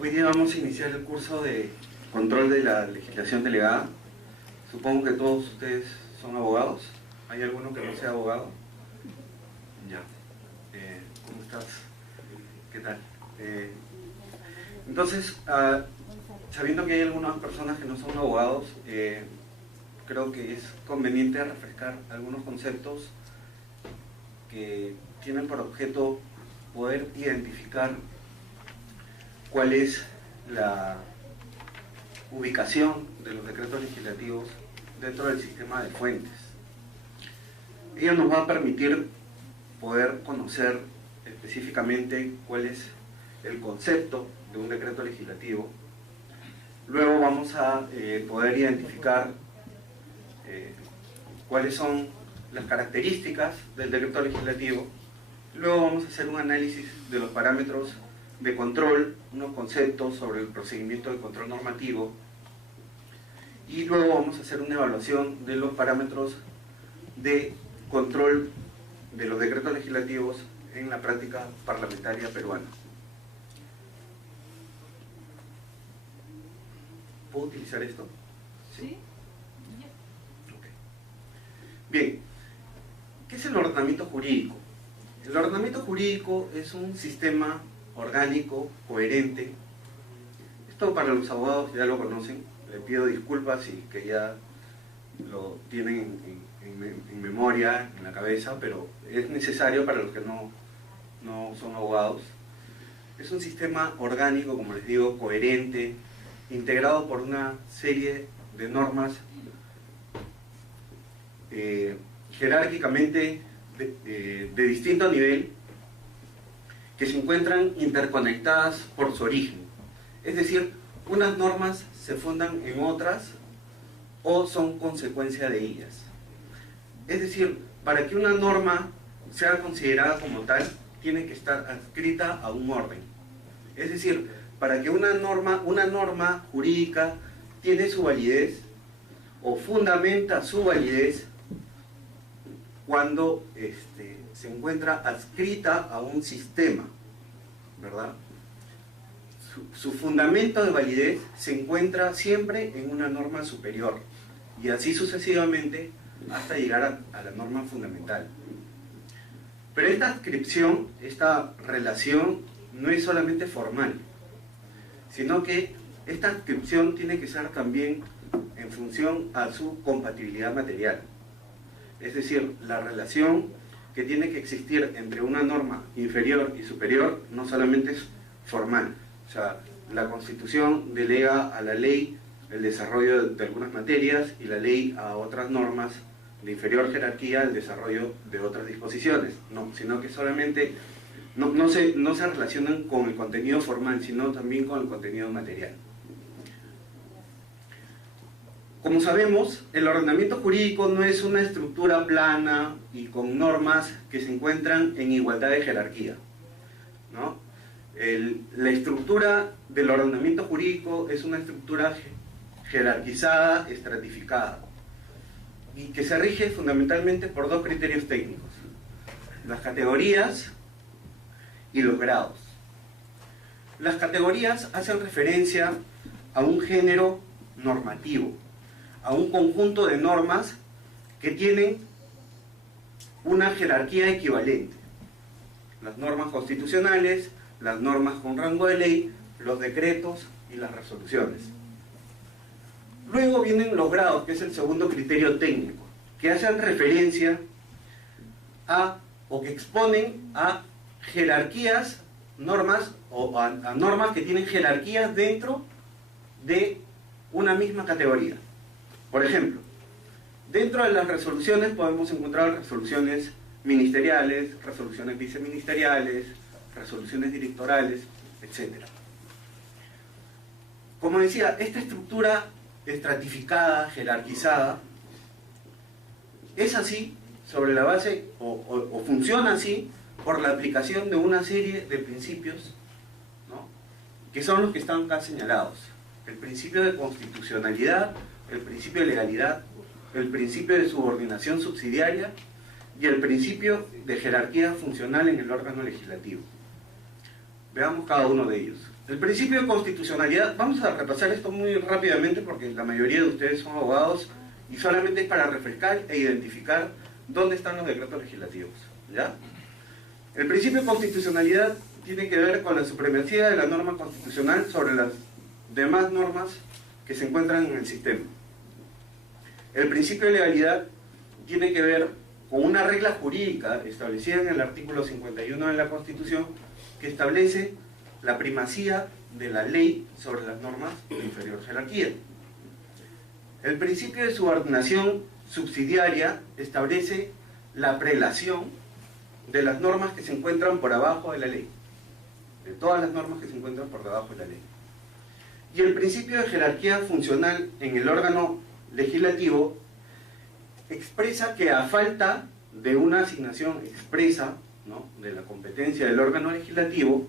Hoy día vamos a iniciar el curso de control de la legislación delegada. Supongo que todos ustedes son abogados. ¿Hay alguno que no sea abogado? Ya. ¿Cómo estás? ¿Qué tal? Entonces, sabiendo que hay algunas personas que no son abogados, creo que es conveniente refrescar algunos conceptos que tienen por objeto poder identificar cuál es la ubicación de los decretos legislativos dentro del sistema de fuentes. Ello nos va a permitir poder conocer específicamente cuál es el concepto de un decreto legislativo. Luego vamos a poder identificar cuáles son las características del decreto legislativo. Luego vamos a hacer un análisis de los parámetros de control, unos conceptos sobre el procedimiento de control normativo, y luego vamos a hacer una evaluación de los parámetros de control de los decretos legislativos en la práctica parlamentaria peruana. ¿Puedo utilizar esto? ¿Sí? Okay. Bien, ¿qué es el ordenamiento jurídico? El ordenamiento jurídico es un sistema orgánico, coherente. Esto para los abogados ya lo conocen. Le pido disculpas si que ya lo tienen en memoria, en la cabeza, pero es necesario para los que no son abogados. Es un sistema orgánico, como les digo, coherente, integrado por una serie de normas jerárquicamente de distinto nivel, que se encuentran interconectadas por su origen. Es decir, unas normas se fundan en otras o son consecuencia de ellas. Es decir, para que una norma sea considerada como tal, tiene que estar adscrita a un orden. Es decir, para que una norma jurídica tiene su validez o fundamenta su validez cuando se encuentra adscrita a un sistema, ¿verdad? Su fundamento de validez se encuentra siempre en una norma superior, y así sucesivamente hasta llegar a la norma fundamental. Pero esta adscripción, esta relación, no es solamente formal, sino que esta adscripción tiene que ser también en función a su compatibilidad material. Es decir, la relación que tiene que existir entre una norma inferior y superior no solamente es formal. O sea, la Constitución delega a la ley el desarrollo de algunas materias y la ley a otras normas de inferior jerarquía el desarrollo de otras disposiciones, no, sino que solamente no se relacionan con el contenido formal, sino también con el contenido material. Como sabemos, el ordenamiento jurídico no es una estructura plana y con normas que se encuentran en igualdad de jerarquía, ¿no? La estructura del ordenamiento jurídico es una estructura jerarquizada, estratificada, y que se rige fundamentalmente por dos criterios técnicos: las categorías y los grados. Las categorías hacen referencia a un género normativo, a un conjunto de normas que tienen una jerarquía equivalente: las normas constitucionales, las normas con rango de ley, los decretos y las resoluciones. Luego vienen los grados, que es el segundo criterio técnico, que hacen referencia a, o que exponen a jerarquías, normas, o a normas que tienen jerarquías dentro de una misma categoría. Por ejemplo, dentro de las resoluciones podemos encontrar resoluciones ministeriales, resoluciones viceministeriales, resoluciones directorales, etc. Como decía, esta estructura estratificada, jerarquizada, es así sobre la base, o funciona así, por la aplicación de una serie de principios, ¿no?, que son los que están acá señalados: el principio de constitucionalidad, el principio de legalidad, el principio de subordinación subsidiaria y el principio de jerarquía funcional en el órgano legislativo. Veamos cada uno de ellos. El principio de constitucionalidad, vamos a repasar esto muy rápidamente porque la mayoría de ustedes son abogados y solamente es para refrescar e identificar dónde están los decretos legislativos, ¿ya? El principio de constitucionalidad tiene que ver con la supremacía de la norma constitucional sobre las demás normas que se encuentran en el sistema. El principio de legalidad tiene que ver con una regla jurídica establecida en el artículo 51 de la Constitución que establece la primacía de la ley sobre las normas de inferior jerarquía. El principio de subordinación subsidiaria establece la prelación de las normas que se encuentran por abajo de la ley, de todas las normas que se encuentran por debajo de la ley. Y el principio de jerarquía funcional en el órgano legislativo expresa que a falta de una asignación expresa, ¿no?, de la competencia del órgano legislativo,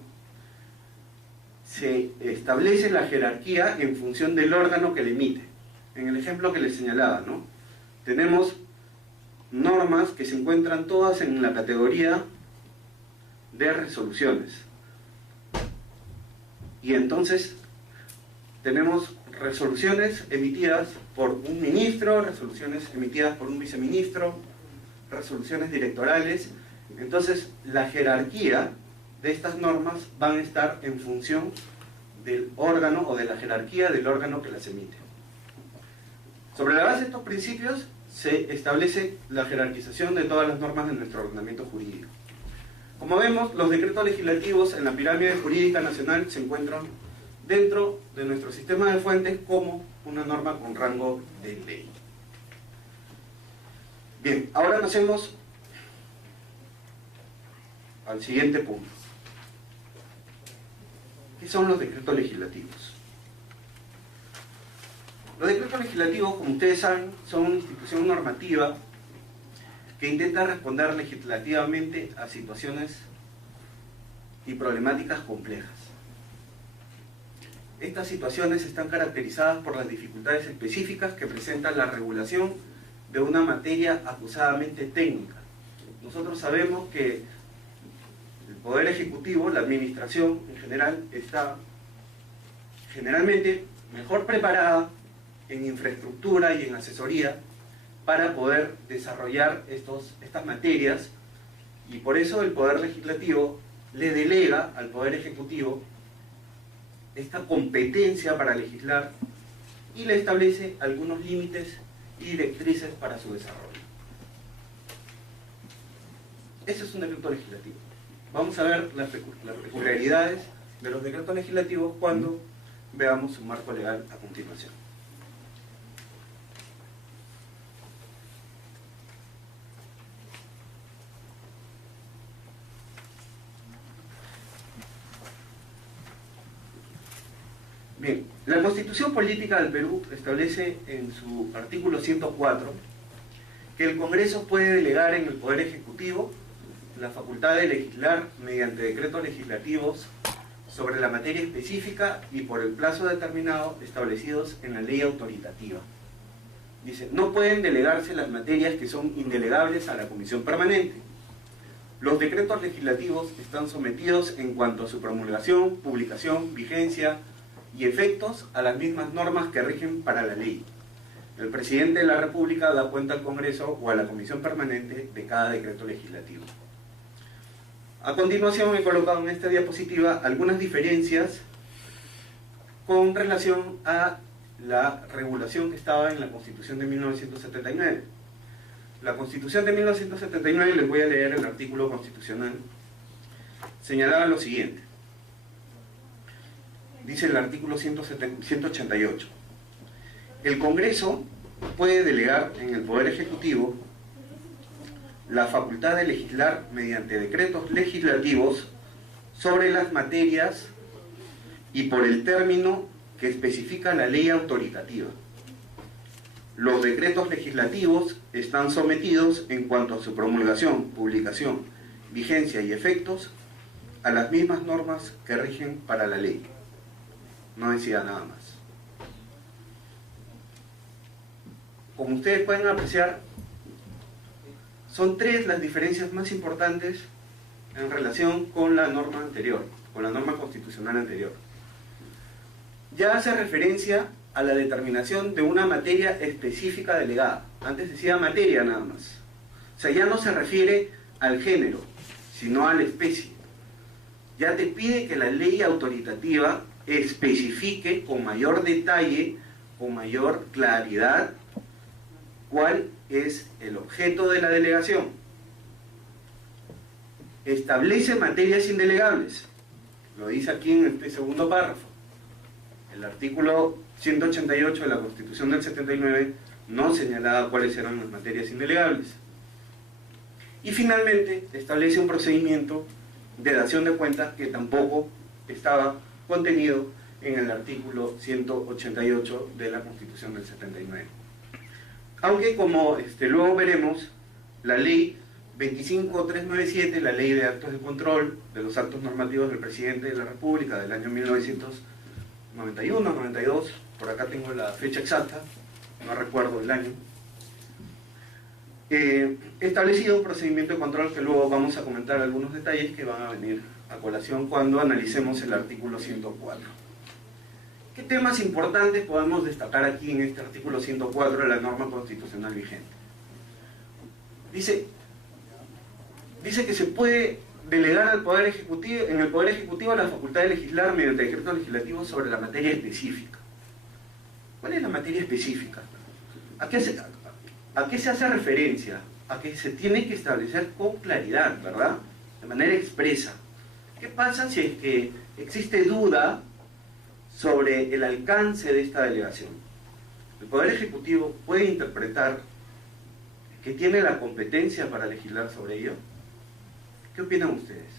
se establece la jerarquía en función del órgano que le emite. En el ejemplo que les señalaba, ¿no?, tenemos normas que se encuentran todas en la categoría de resoluciones. Y entonces tenemos resoluciones emitidas por un ministro, resoluciones emitidas por un viceministro, resoluciones directorales. Entonces la jerarquía de estas normas van a estar en función del órgano o de la jerarquía del órgano que las emite. Sobre la base de estos principios se establece la jerarquización de todas las normas de nuestro ordenamiento jurídico. Como vemos, los decretos legislativos en la pirámide jurídica nacional se encuentran dentro de nuestro sistema de fuentes como una norma con rango de ley. Bien, ahora pasemos al siguiente punto. ¿Qué son los decretos legislativos? Los decretos legislativos, como ustedes saben, son una institución normativa que intenta responder legislativamente a situaciones y problemáticas complejas. Estas situaciones están caracterizadas por las dificultades específicas que presenta la regulación de una materia acusadamente técnica. Nosotros sabemos que el Poder Ejecutivo, la administración en general, está generalmente mejor preparada en infraestructura y en asesoría para poder desarrollar estas materias, y por eso el Poder Legislativo le delega al Poder Ejecutivo esta competencia para legislar y le establece algunos límites y directrices para su desarrollo. Ese es un decreto legislativo. Vamos a ver las peculiaridades de los decretos legislativos cuando veamos su marco legal a continuación. Bien, la Constitución Política del Perú establece en su artículo 104 que el Congreso puede delegar en el Poder Ejecutivo la facultad de legislar mediante decretos legislativos sobre la materia específica y por el plazo determinado establecidos en la ley autoritativa. Dice, no pueden delegarse las materias que son indelegables a la Comisión Permanente. Los decretos legislativos están sometidos en cuanto a su promulgación, publicación, vigencia y efectos a las mismas normas que rigen para la ley. El presidente de la República da cuenta al Congreso o a la Comisión Permanente de cada decreto legislativo. A continuación he colocado en esta diapositiva algunas diferencias con relación a la regulación que estaba en la Constitución de 1979. La Constitución de 1979, les voy a leer el artículo constitucional, señalaba lo siguiente. Dice el artículo 188. El Congreso puede delegar en el Poder Ejecutivo la facultad de legislar mediante decretos legislativos sobre las materias y por el término que especifica la ley autoritativa. Los decretos legislativos están sometidos en cuanto a su promulgación, publicación, vigencia y efectos a las mismas normas que rigen para la ley. No decía nada más. Como ustedes pueden apreciar, son tres las diferencias más importantes en relación con la norma anterior, con la norma constitucional anterior. ya hace referencia a la determinación de una materia específica delegada. Antes decía materia nada más. O sea, ya no se refiere al género, sino a la especie. Ya te pide que la ley autoritativa especifique con mayor detalle, con mayor claridad, cuál es el objeto de la delegación. Establece materias indelegables. Lo dice aquí en este segundo párrafo. El artículo 188 de la Constitución del 79 no señalaba cuáles eran las materias indelegables. Y finalmente establece un procedimiento de dación de cuentas que tampoco estaba contenido en el artículo 188 de la Constitución del 79. Aunque, como luego veremos, la ley 25397, la ley de actos de control de los actos normativos del presidente de la República del año 1991-92, por acá tengo la fecha exacta, no recuerdo el año, establecido un procedimiento de control que luego vamos a comentar algunos detalles que van a venir a colación cuando analicemos el artículo 104. ¿Qué temas importantes podemos destacar aquí en este artículo 104 de la norma constitucional vigente? Dice que se puede delegar al Poder Ejecutivo, en el Poder Ejecutivo la facultad de legislar mediante decreto legislativo sobre la materia específica. ¿Cuál es la materia específica? ¿A qué se hace referencia? A que se tiene que establecer con claridad, ¿verdad? De manera expresa. ¿Qué pasa si es que existe duda sobre el alcance de esta delegación? El Poder Ejecutivo puede interpretar que tiene la competencia para legislar sobre ello. ¿Qué opinan ustedes?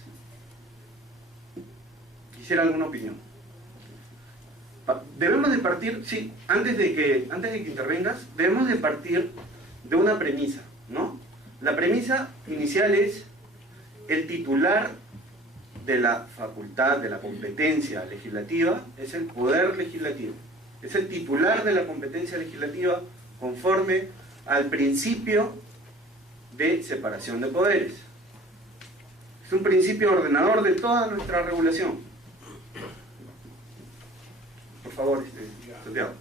Quisiera alguna opinión. Debemos de partir, sí, antes de que intervengas, debemos de partir de una premisa, ¿no? La premisa inicial es el titular de la facultad, de la competencia legislativa, es el Poder Legislativo. Es el titular de la competencia legislativa conforme al principio de separación de poderes. Es un principio ordenador de toda nuestra regulación. Por favor, Santiago.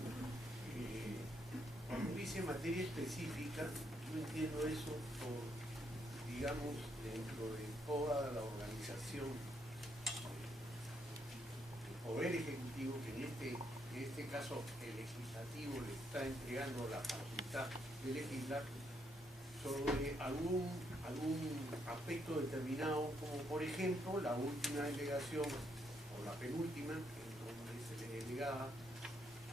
Cuando dice materia específica, yo entiendo eso por, digamos, dentro de toda la organización del Poder Ejecutivo, que en este caso el Legislativo le está entregando la facultad de legislar sobre algún aspecto determinado, como por ejemplo la última delegación o la penúltima, en donde se le delegaba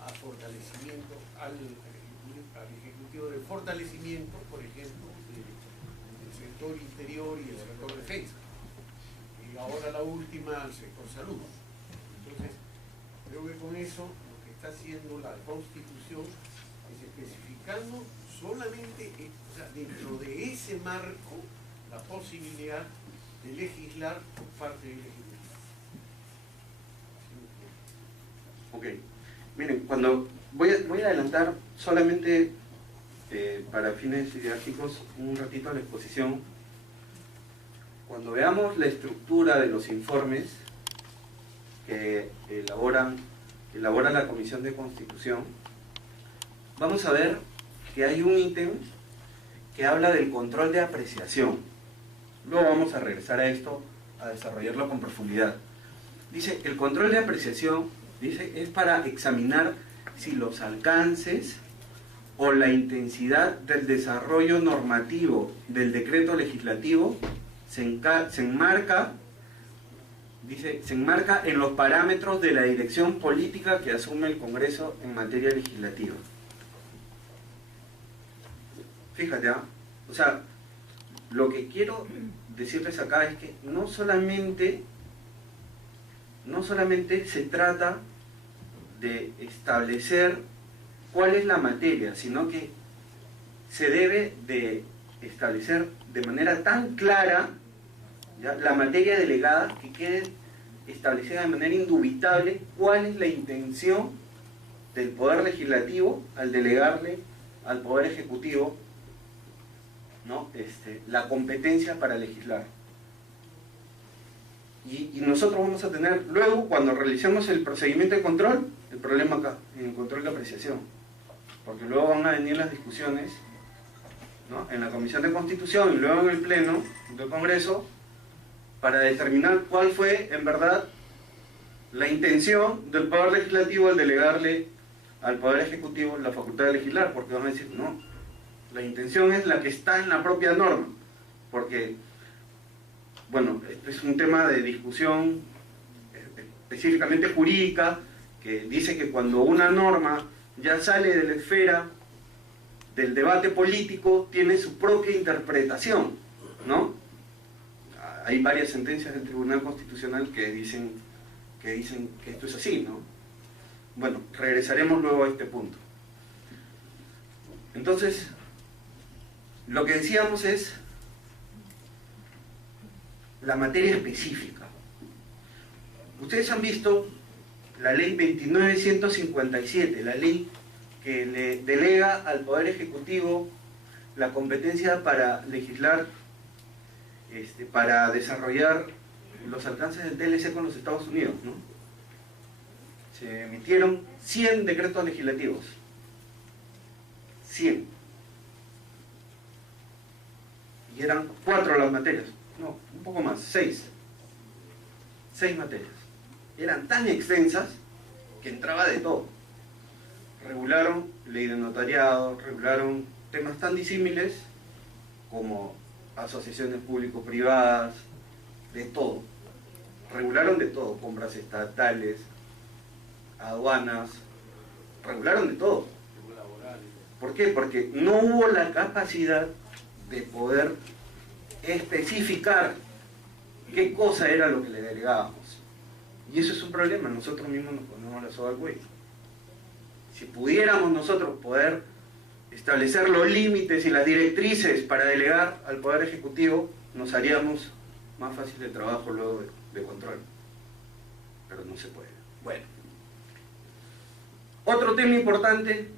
a fortalecimiento al Ejecutivo del fortalecimiento, por ejemplo, del sector interior y del sector defensa, y ahora la última al sector salud. Entonces, creo que con eso lo que está haciendo la Constitución es especificando solamente, o sea, dentro de ese marco, la posibilidad de legislar por parte del Ejecutivo. Ok. Miren, cuando voy a adelantar solamente para fines didácticos un ratito a la exposición. Cuando veamos la estructura de los informes que elabora la Comisión de Constitución, vamos a ver que hay un ítem que habla del control de apreciación. Luego vamos a regresar a esto, a desarrollarlo con profundidad. Dice, el control de apreciación, dice, es para examinar si los alcances o la intensidad del desarrollo normativo del decreto legislativo se enmarca en los parámetros de la dirección política que asume el Congreso en materia legislativa. Fíjate, o sea, lo que quiero decirles acá es que no solamente se trata de establecer cuál es la materia, sino que se debe de establecer de manera tan clara, ¿ya?, la materia delegada, que quede establecida de manera indubitable cuál es la intención del Poder Legislativo al delegarle al Poder Ejecutivo, ¿no?, la competencia para legislar. Y nosotros vamos a tener, luego, cuando realicemos el procedimiento de control, el problema acá, en el control de apreciación, porque luego van a venir las discusiones, ¿no?, en la Comisión de Constitución y luego en el Pleno del Congreso para determinar cuál fue en verdad la intención del Poder Legislativo al delegarle al Poder Ejecutivo la facultad de legislar, porque van a decir, no, la intención es la que está en la propia norma, porque, bueno, esto es un tema de discusión específicamente jurídica, que dice que cuando una norma ya sale de la esfera del debate político, tiene su propia interpretación, ¿no? Hay varias sentencias del Tribunal Constitucional que dicen que esto es así, ¿no? Bueno, regresaremos luego a este punto. Entonces, lo que decíamos es la materia específica. Ustedes han visto la ley 29.157, la ley que le delega al Poder Ejecutivo la competencia para legislar, para desarrollar los alcances del TLC con los Estados Unidos, ¿no? Se emitieron 100 decretos legislativos. 100. Y eran 4 las materias. No, un poco más, 6. 6 materias. Eran tan extensas que entraba de todo. Regularon ley de notariado, regularon temas tan disímiles como asociaciones público-privadas, de todo. Regularon de todo, compras estatales, aduanas, regularon de todo. ¿Por qué? Porque no hubo la capacidad de poder especificar qué cosa era lo que le delegábamos. Y eso es un problema, nosotros mismos nos ponemos la soga al cuello. Si pudiéramos nosotros poder establecer los límites y las directrices para delegar al Poder Ejecutivo, nos haríamos más fácil el trabajo luego de control. Pero no se puede. Bueno. Otro tema importante,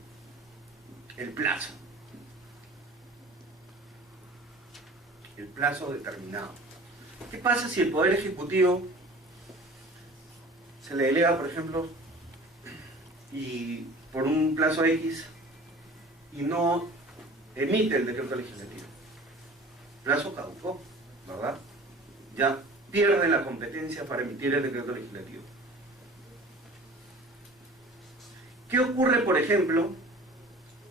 el plazo. El plazo determinado. ¿Qué pasa si el Poder Ejecutivo se le delega, por ejemplo, y por un plazo X y no emite el decreto legislativo? El plazo caducó, ¿verdad? Ya pierde la competencia para emitir el decreto legislativo. ¿Qué ocurre, por ejemplo,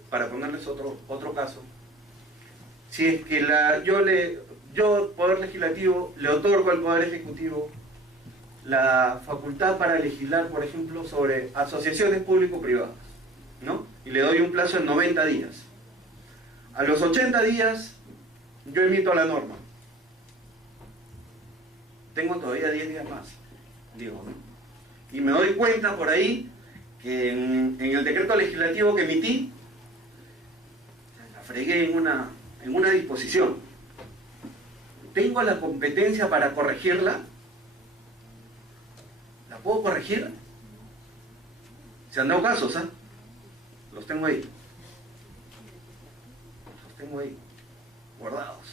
para ponerles otro caso, si es que yo, Poder Legislativo, le otorgo al Poder Ejecutivo la facultad para legislar, por ejemplo, sobre asociaciones público-privadas, ¿no? Y le doy un plazo de 90 días. A los 80 días, yo emito la norma. Tengo todavía 10 días más, digo, ¿no? Y me doy cuenta por ahí que en el decreto legislativo que emití, la fregué en una disposición. ¿Tengo la competencia para corregirla? ¿La puedo corregir? Se han dado casos, ¿ah? Los tengo ahí. Los tengo ahí, guardados.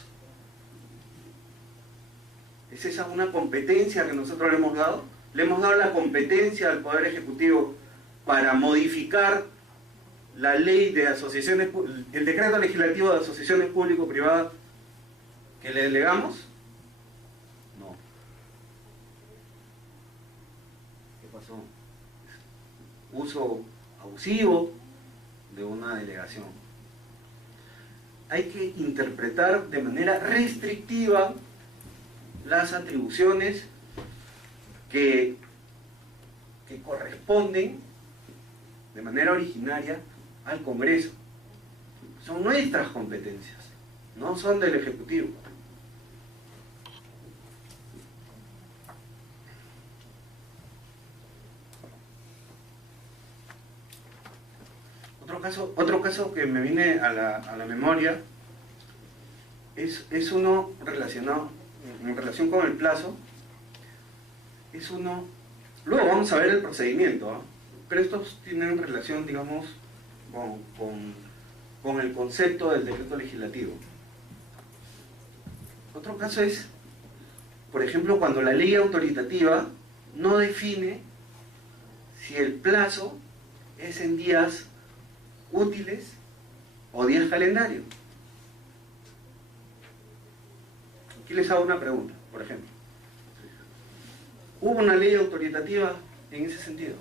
¿Es esa una competencia que nosotros le hemos dado? Le hemos dado la competencia al Poder Ejecutivo para modificar la ley de asociaciones, el decreto legislativo de asociaciones público-privadas que le delegamos. No. ¿Qué pasó? Uso abusivo de una delegación. Hay que interpretar de manera restrictiva las atribuciones que corresponden de manera originaria al Congreso. Son nuestras competencias, no son del Ejecutivo. Otro caso que me viene a la memoria es uno relacionado, en relación con el plazo, es uno, luego vamos a ver el procedimiento, ¿eh? Pero estos tienen relación, digamos, con el concepto del decreto legislativo. Otro caso es, por ejemplo, cuando la ley autoritativa no define si el plazo es en días útiles o días calendario. Aquí les hago una pregunta, por ejemplo. ¿Hubo una ley autoritativa en ese sentido?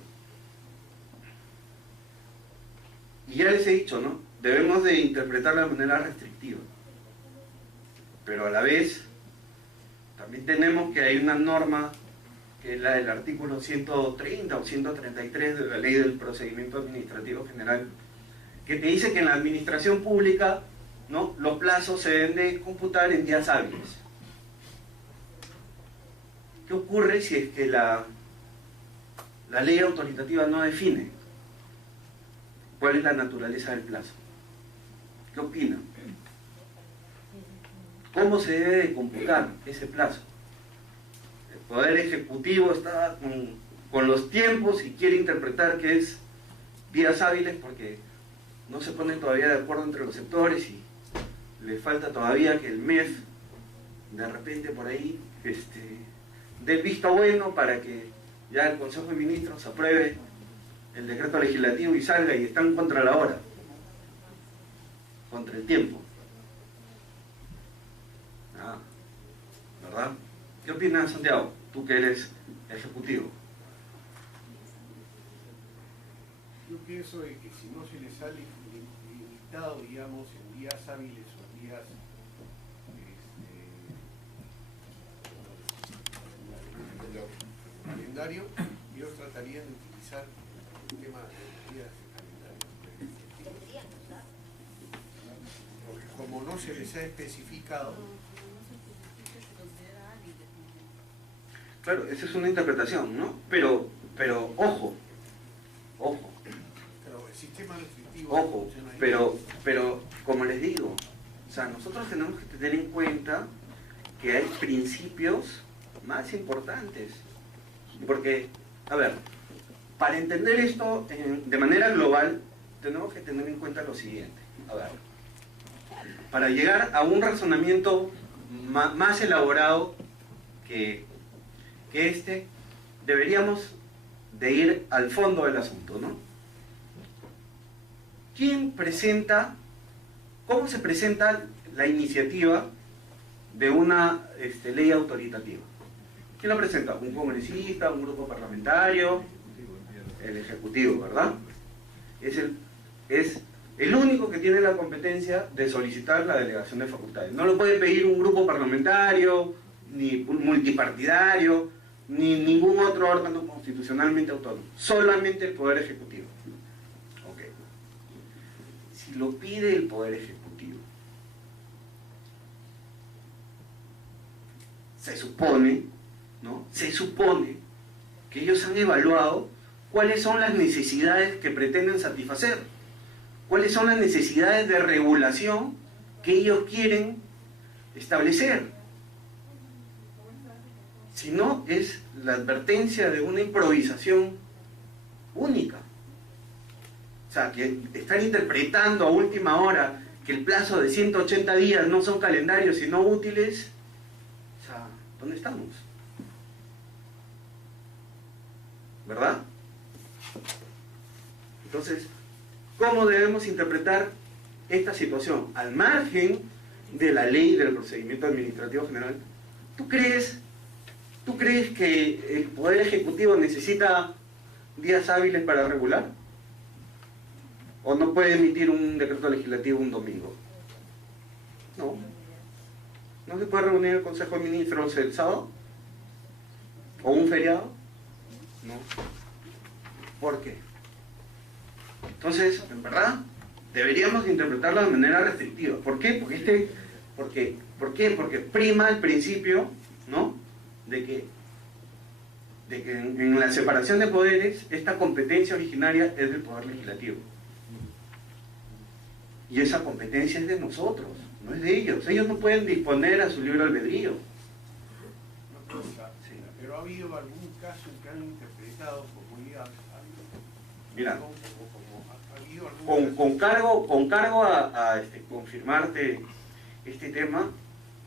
Y ya les he dicho, ¿no? Debemos de interpretarla de manera restrictiva. Pero a la vez, también tenemos que hay una norma, que es la del artículo 130 o 133 de la Ley del Procedimiento Administrativo General, que te dice que en la administración pública, ¿no?, los plazos se deben de computar en días hábiles. ¿Qué ocurre si es que la ley autoritativa no define cuál es la naturaleza del plazo? ¿Qué opinan? ¿Cómo se debe de computar ese plazo? El Poder Ejecutivo está con los tiempos y quiere interpretar que es días hábiles porque no se ponen todavía de acuerdo entre los sectores y le falta todavía que el MEF de repente por ahí dé el visto bueno para que ya el Consejo de Ministros apruebe el decreto legislativo y salga, y están contra la hora, contra el tiempo. ¿Verdad? ¿Qué opinas, Santiago? Tú que eres ejecutivo. Yo pienso de que si no se les ha limitado, digamos, en días hábiles o días calendario, ellos tratarían de utilizar el tema de los días de calendario. Porque como no se les ha especificado. Claro, esa es una interpretación, ¿no? Pero ojo. Pero el sistema restrictivo. Ojo, pero como les digo, o sea, nosotros tenemos que tener en cuenta que hay principios más importantes. Porque, a ver, para entender esto de manera global, tenemos que tener en cuenta lo siguiente. A ver, para llegar a un razonamiento más elaborado que deberíamos de ir al fondo del asunto, ¿no? ¿Cómo se presenta la iniciativa de una ley autoritativa? ¿Quién la presenta? ¿Un congresista, un grupo parlamentario? El Ejecutivo, ¿verdad? Es el único que tiene la competencia de solicitar la delegación de facultades. No lo puede pedir un grupo parlamentario, ni un multipartidario, ni ningún otro órgano constitucionalmente autónomo. Solamente el Poder Ejecutivo. Ok. Si lo pide el Poder Ejecutivo, se supone, ¿no? Se supone que ellos han evaluado cuáles son las necesidades que pretenden satisfacer, cuáles son las necesidades de regulación que ellos quieren establecer. Si no, es la advertencia de una improvisación única. O sea, que están interpretando a última hora que el plazo de 180 días no son calendarios sino útiles. O sea, ¿dónde estamos? ¿Verdad? Entonces, ¿cómo debemos interpretar esta situación? Al margen de la ley del procedimiento administrativo general, ¿tú crees que el Poder Ejecutivo necesita días hábiles para regular? ¿O no puede emitir un decreto legislativo un domingo? No. ¿No se puede reunir el Consejo de Ministros el sábado? ¿O un feriado? No. ¿Por qué? Entonces, en verdad, deberíamos interpretarlo de manera restrictiva. ¿Por qué? Porque prima el principio, ¿no?, de que en la separación de poderes, esta competencia originaria es del Poder Legislativo. Y esa competencia es de nosotros, no es de ellos. Ellos no pueden disponer a su libre albedrío. Sí. Pero ha habido algún caso que han interpretado como días hábiles. Mira, ¿Ha con cargo a confirmarte este tema,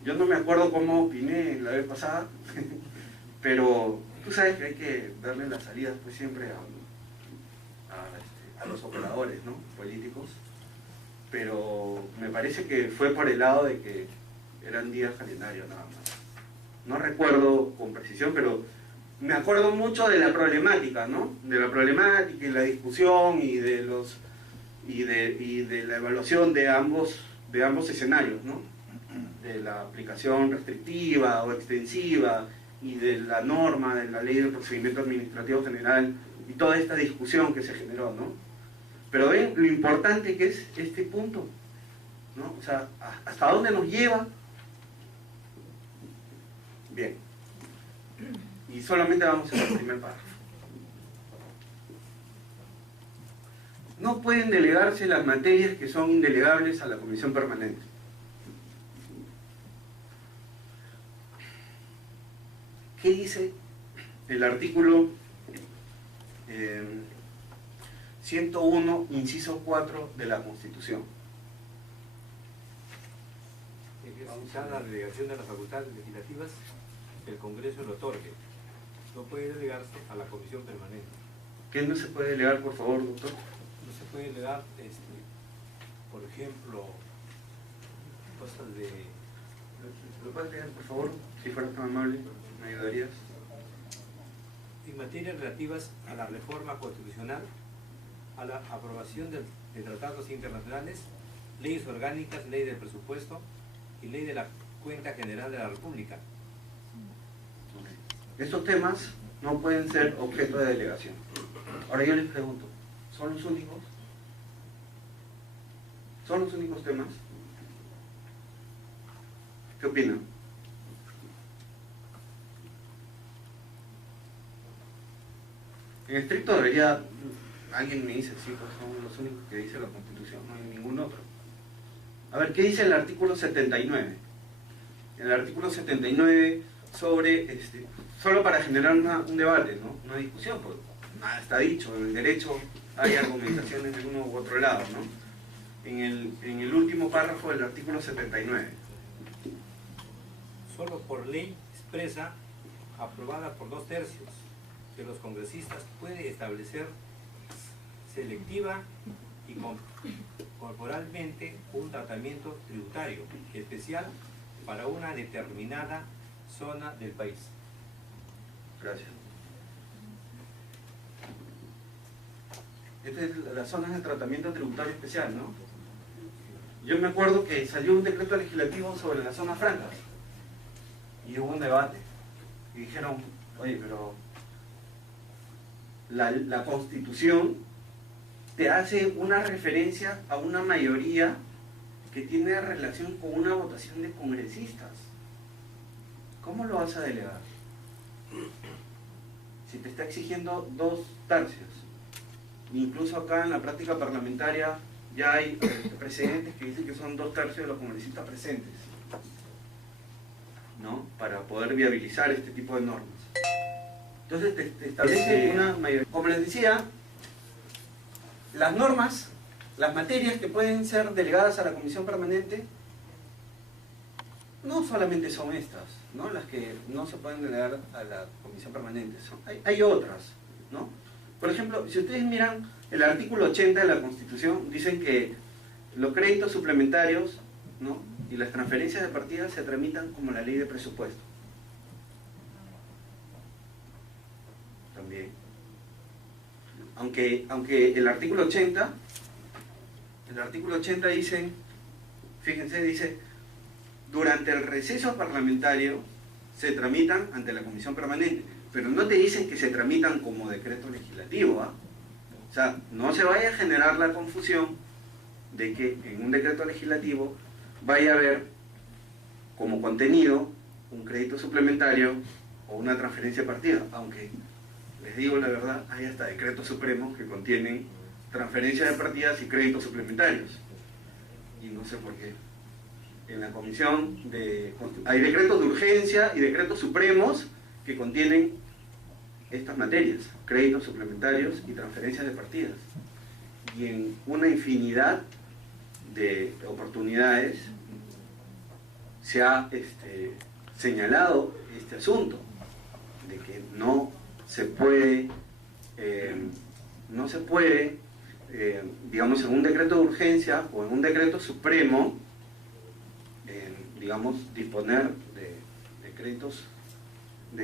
yo no me acuerdo cómo opiné la vez pasada, pero tú sabes que hay que darle la salida pues siempre a los operadores, ¿no?, políticos, pero me parece que fue por el lado de que eran días calendarios nada más. No recuerdo con precisión, pero me acuerdo mucho de la problemática, ¿no?, de la problemática y la discusión y de la evaluación de ambos escenarios, ¿no?, de la aplicación restrictiva o extensiva y de la norma de la ley del procedimiento administrativo general y toda esta discusión que se generó, ¿no? Pero ven lo importante que es este punto, ¿no? O sea, ¿hasta dónde nos lleva? Bien. Y solamente vamos a ver el primer párrafo. No pueden delegarse las materias que son indelegables a la comisión permanente. ¿Qué dice el artículo 101, inciso 4 de la Constitución? Ejercitar la delegación de las facultades legislativas, que el Congreso lo otorgue. No puede delegarse a la comisión permanente. ¿Qué no se puede delegar, por favor, doctor? No se puede delegar, por ejemplo, cosas de... ¿Lo puedes leer, por favor? Si fueras tan amable, ¿me ayudarías? En materias relativas a la reforma constitucional, a la aprobación de tratados internacionales, leyes orgánicas, ley del presupuesto y ley de la cuenta general de la República. Estos temas no pueden ser objeto de delegación. Ahora yo les pregunto, ¿son los únicos? ¿Son los únicos temas? ¿Qué opinan? En estricto debería, alguien me dice, sí, pues son los únicos que dice la Constitución, no hay ningún otro. A ver, ¿qué dice el artículo 79? El artículo 79 sobre, solo para generar un debate, ¿no?, una discusión, porque nada está dicho, en el derecho hay argumentaciones de uno u otro lado, ¿no? En el último párrafo del artículo 79. Solo por ley expresa, aprobada por 2/3 de los congresistas, puede establecer selectiva y corporalmente un tratamiento tributario especial para una determinada zona del país. Gracias. Esta es la zona de tratamiento tributario especial, ¿no? Yo me acuerdo que salió un decreto legislativo sobre las zonas francas y hubo un debate y dijeron, oye, pero la Constitución te hace una referencia a una mayoría que tiene relación con una votación de congresistas. ¿Cómo lo vas a delegar? Si te está exigiendo 2/3. Incluso acá en la práctica parlamentaria ya hay precedentes que dicen que son 2/3 de los congresistas presentes, ¿no?, para poder viabilizar este tipo de normas. Entonces te establece una mayoría. Como les decía, las normas, las materias que pueden ser delegadas a la comisión permanente, no solamente son estas, ¿no?, las que no se pueden delegar a la comisión permanente, hay otras, ¿no? Por ejemplo, si ustedes miran el artículo 80 de la Constitución, dicen que los créditos suplementarios, ¿no?, y las transferencias de partidas se tramitan como la ley de presupuesto. También. Aunque el artículo 80 dice, fíjense, dice, durante el receso parlamentario se tramitan ante la comisión permanente, pero no te dicen que se tramitan como decreto legislativo, ¿ah? O sea, no se vaya a generar la confusión de que en un decreto legislativo vaya a haber como contenido un crédito suplementario o una transferencia de partida, aunque les digo la verdad, hay hasta decretos supremos que contienen transferencias de partidas y créditos suplementarios, y no sé por qué. En la comisión hay decretos de urgencia y decretos supremos que contienen estas materias, créditos suplementarios y transferencias de partidas, y en una infinidad de oportunidades se ha señalado este asunto de que no se puede digamos, en un decreto de urgencia o en un decreto supremo, digamos, disponer de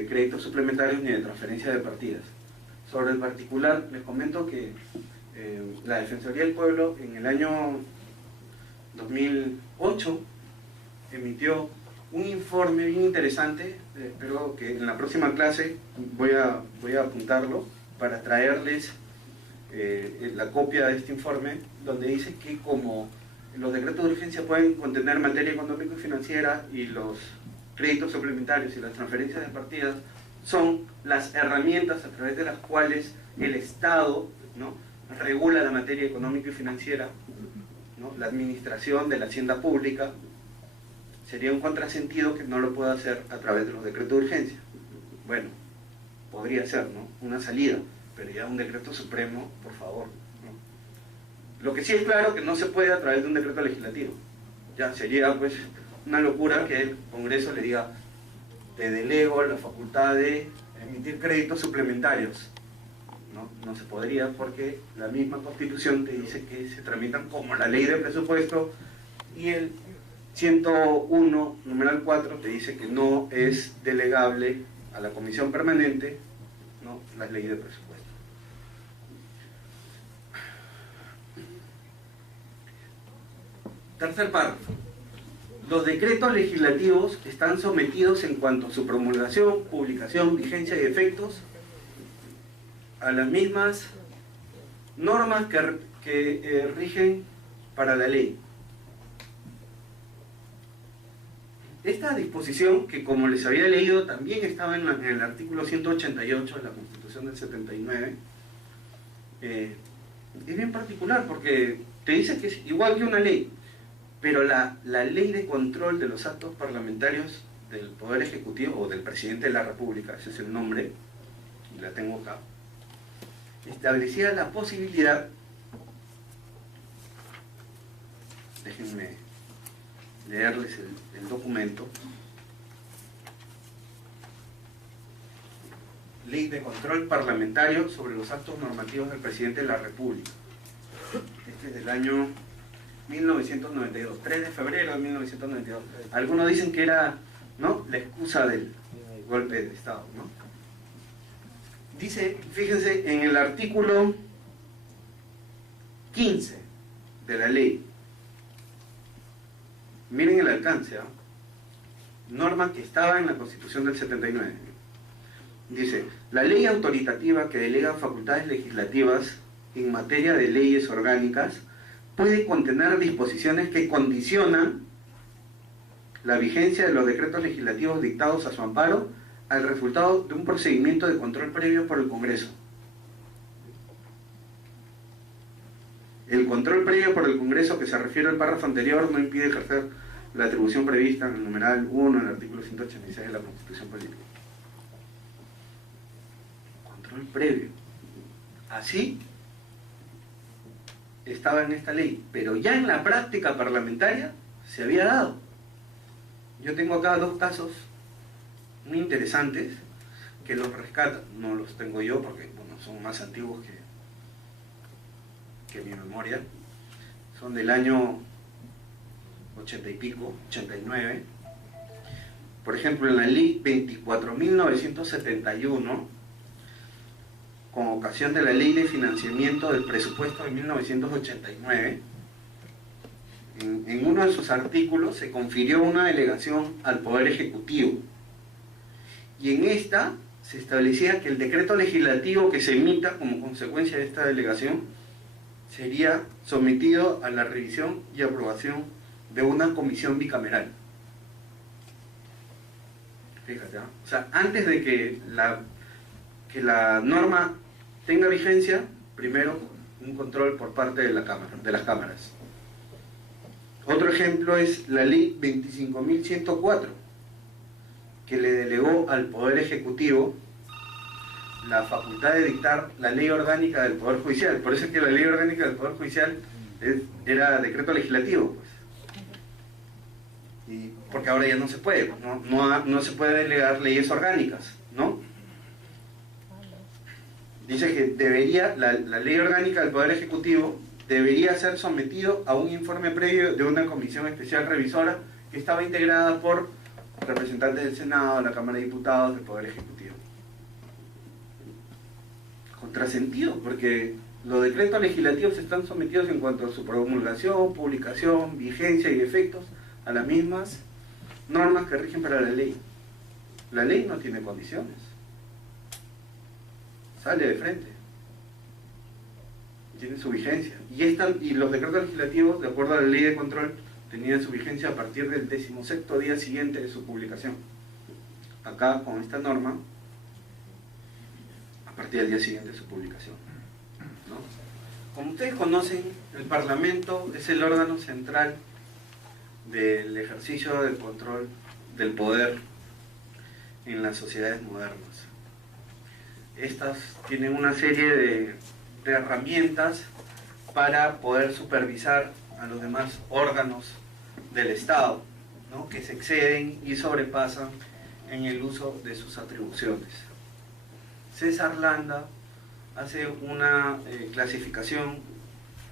créditos suplementarios ni de transferencia de partidas. Sobre el particular, les comento que la Defensoría del Pueblo en el año 2008 emitió un informe bien interesante. Espero que en la próxima clase voy a apuntarlo para traerles la copia de este informe, donde dice que como los decretos de urgencia pueden contener materia económica y financiera, y los créditos suplementarios y las transferencias de partidas son las herramientas a través de las cuales el Estado, ¿no?, regula la materia económica y financiera, ¿no?, la administración de la hacienda pública, sería un contrasentido que no lo pueda hacer a través de los decretos de urgencia. Bueno, podría ser, ¿no?, una salida, pero ya un decreto supremo, por favor, ¿no? Lo que sí es claro que no se puede a través de un decreto legislativo. Ya sería pues una locura que el Congreso le diga: te delego la facultad de emitir créditos suplementarios. No se podría, porque la misma Constitución te dice que se tramitan como la ley de presupuesto, y el 101, numeral 4, te dice que no es delegable a la Comisión Permanente, ¿no?, la ley de presupuesto. Tercer párrafo. Los decretos legislativos están sometidos en cuanto a su promulgación, publicación, vigencia y efectos a las mismas normas que rigen para la ley. Esta disposición, que como les había leído también estaba en el artículo 188 de la Constitución del 79, es bien particular, porque te dice que es igual que una ley, pero la ley de control de los actos parlamentarios del Poder Ejecutivo, o del Presidente de la República, ese es el nombre, y la tengo acá, establecía la posibilidad, déjenme leerles el documento: Ley de Control Parlamentario sobre los actos normativos del Presidente de la República. Este es del año 1992, 3 de febrero de 1992. Algunos dicen que era, ¿no?, la excusa del golpe de Estado, ¿no? Dice, fíjense, en el artículo 15 de la ley, miren el alcance, ¿eh?, norma que estaba en la Constitución del 79. Dice: la ley autoritativa que delega facultades legislativas en materia de leyes orgánicas puede contener disposiciones que condicionan la vigencia de los decretos legislativos dictados a su amparo al resultado de un procedimiento de control previo por el Congreso. El control previo por el Congreso, que se refiere al párrafo anterior, no impide ejercer la atribución prevista en el numeral 1 en el artículo 186 de la Constitución Política. Control previo. Así estaba en esta ley, pero ya en la práctica parlamentaria se había dado. Yo tengo acá dos casos muy interesantes que los rescatan. No los tengo yo porque, bueno, son más antiguos que mi memoria. Son del año 80 y pico, 89. Por ejemplo, en la ley 24.971, con ocasión de la Ley de Financiamiento del Presupuesto de 1989, en uno de sus artículos se confirió una delegación al Poder Ejecutivo, y en esta se establecía que el decreto legislativo que se emita como consecuencia de esta delegación sería sometido a la revisión y aprobación de una comisión bicameral. Fíjate, ¿no? O sea, antes de que la norma tenga vigencia, primero un control por parte de la Cámara, de las cámaras. Otro ejemplo es la ley 25.104, que le delegó al Poder Ejecutivo la facultad de dictar la ley orgánica del Poder Judicial. Por eso es que la ley orgánica del Poder Judicial era decreto legislativo, pues. Y porque ahora ya no se puede, no se puede delegar leyes orgánicas, ¿no? Dice que debería, la ley orgánica del Poder Ejecutivo debería ser sometido a un informe previo de una comisión especial revisora que estaba integrada por representantes del Senado, la Cámara de Diputados, del Poder Ejecutivo. Contrasentido, porque los decretos legislativos están sometidos en cuanto a su promulgación, publicación, vigencia y efectos a las mismas normas que rigen para la ley. La ley no tiene condiciones. Sale de frente. Tiene su vigencia. Y los decretos legislativos, de acuerdo a la ley de control, tenían su vigencia a partir del 16º día siguiente de su publicación. Acá, con esta norma, a partir del día siguiente de su publicación, ¿no? Como ustedes conocen, el Parlamento es el órgano central del ejercicio del control del poder en las sociedades modernas. Estas tienen una serie de herramientas para poder supervisar a los demás órganos del Estado, ¿no? Que se exceden y sobrepasan en el uso de sus atribuciones. César Landa hace una clasificación,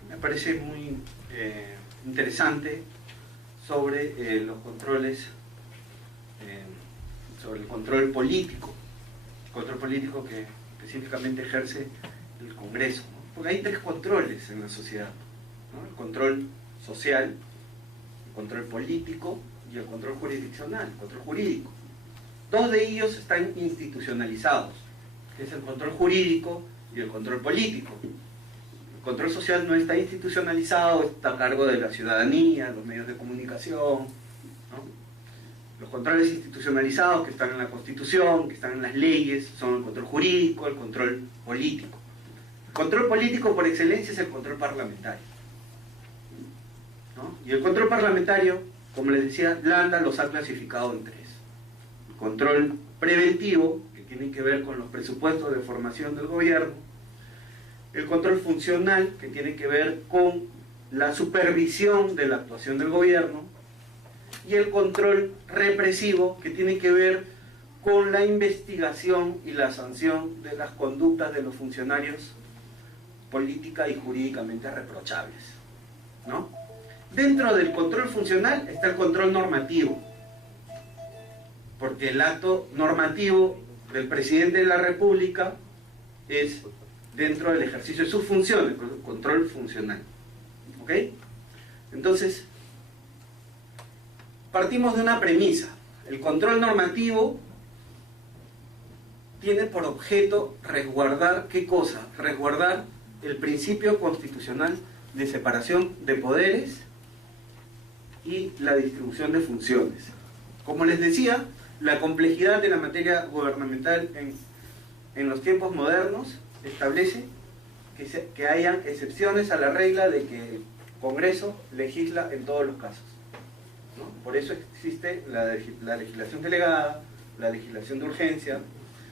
me parece muy interesante, sobre los controles, sobre el control político que específicamente ejerce el Congreso, ¿no? Porque hay tres controles en la sociedad, ¿no? El control social, el control político y el control jurisdiccional, el control jurídico. Dos de ellos están institucionalizados, que es el control jurídico y el control político. El control social no está institucionalizado, está a cargo de la ciudadanía, los medios de comunicación, ¿no? Los controles institucionalizados que están en la Constitución, que están en las leyes, son el control jurídico, el control político. El control político por excelencia es el control parlamentario, ¿no? Y el control parlamentario, como les decía, Landa los ha clasificado en tres. El control preventivo, que tiene que ver con los presupuestos de formación del gobierno. El control funcional, que tiene que ver con la supervisión de la actuación del gobierno. Y el control represivo, que tiene que ver con la investigación y la sanción de las conductas de los funcionarios política y jurídicamente reprochables, ¿no? Dentro del control funcional está el control normativo, porque el acto normativo del presidente de la República es dentro del ejercicio de sus funciones, el control funcional, ¿ok? Entonces, partimos de una premisa. El control normativo tiene por objeto resguardar, ¿qué cosa? Resguardar el principio constitucional de separación de poderes y la distribución de funciones. Como les decía, la complejidad de la materia gubernamental en los tiempos modernos establece que hayan excepciones a la regla de que el Congreso legisla en todos los casos, ¿no? Por eso existe la legislación delegada, la legislación de urgencia.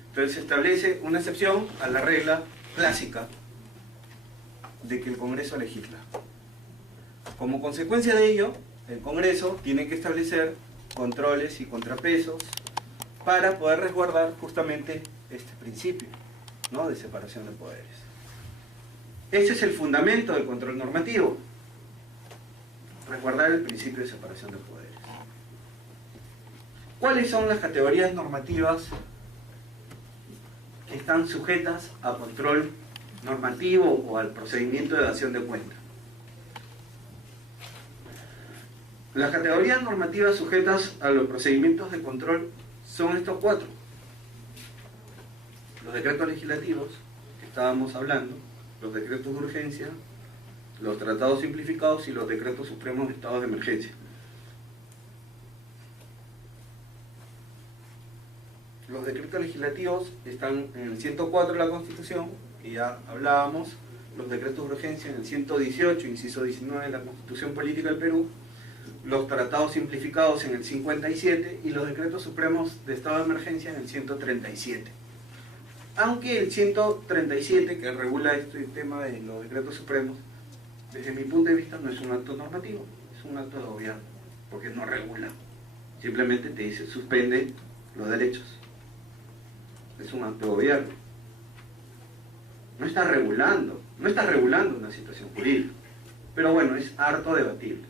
Entonces se establece una excepción a la regla clásica de que el Congreso legisla. Como consecuencia de ello, el Congreso tiene que establecer controles y contrapesos para poder resguardar justamente este principio, ¿no?, de separación de poderes. Ese es el fundamento del control normativo, resguardar el principio de separación de poderes. ¿Cuáles son las categorías normativas que están sujetas a control normativo o al procedimiento de dación de cuenta? Las categorías normativas sujetas a los procedimientos de control son estos cuatro: los decretos legislativos que estábamos hablando, los decretos de urgencia, los tratados simplificados y los decretos supremos de estado de emergencia. Los decretos legislativos están en el 104 de la Constitución, que ya hablábamos, los decretos de urgencia en el 118, inciso 19 de la Constitución Política del Perú, los tratados simplificados en el 57 y los decretos supremos de estado de emergencia en el 137. Aunque el 137, que regula este tema de los decretos supremos, desde mi punto de vista no es un acto normativo, es un acto de gobierno, porque no regula, simplemente te dice suspende los derechos. Es un acto de gobierno. no está regulando una situación jurídica. Pero bueno, es harto debatible,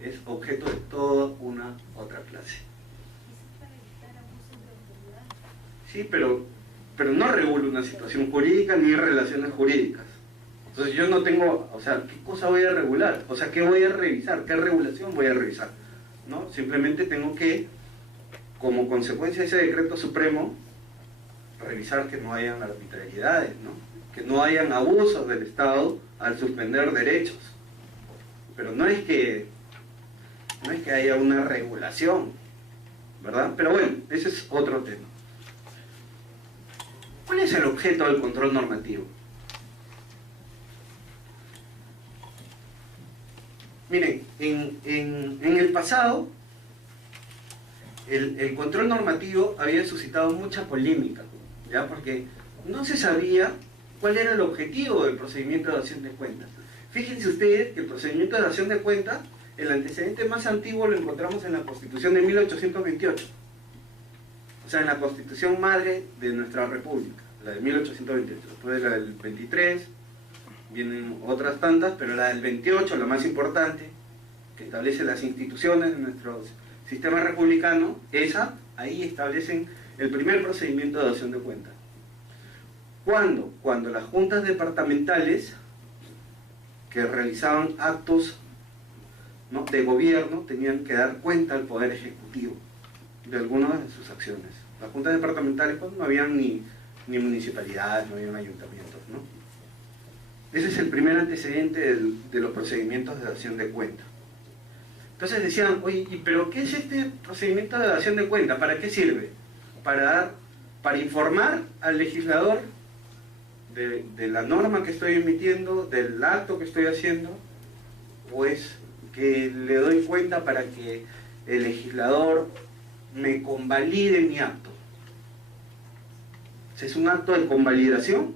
es objeto de toda una otra clase. Sí, pero no regula una situación jurídica ni relaciones jurídicas. Entonces yo no tengo, o sea, ¿qué cosa voy a regular? O sea, ¿qué voy a revisar? ¿Qué regulación voy a revisar? ¿No? Simplemente tengo que, como consecuencia de ese decreto supremo, revisar que no hayan arbitrariedades, ¿no? Que no hayan abusos del Estado al suspender derechos. Pero no es que haya una regulación, ¿verdad? Pero bueno, ese es otro tema. ¿Cuál es el objeto del control normativo? Miren, en el pasado, el control normativo había suscitado mucha polémica, ¿ya? Porque no se sabía cuál era el objetivo del procedimiento de dación de cuentas. Fíjense ustedes que el procedimiento de dación de cuentas, el antecedente más antiguo lo encontramos en la Constitución de 1828. O sea, en la Constitución madre de nuestra República, la de 1828. Después de la del 23, vienen otras tantas, pero la del 28, la más importante, que establece las instituciones de nuestro sistema republicano, ahí establecen el primer procedimiento de dación de cuentas. Cuando las juntas departamentales que realizaban actos, ¿no?, de gobierno tenían que dar cuenta al Poder Ejecutivo de algunas de sus acciones. Las juntas departamentales, cuando no habían ni municipalidades, no habían ayuntamientos, ¿no? Ese es el primer antecedente de los procedimientos de dación de cuenta. Entonces decían, oye, ¿pero qué es este procedimiento de dación de cuenta? ¿Para qué sirve? Para informar al legislador de la norma que estoy emitiendo, del acto que estoy haciendo, o es que le doy cuenta para que el legislador me convalide mi acto. ¿Es un acto de convalidación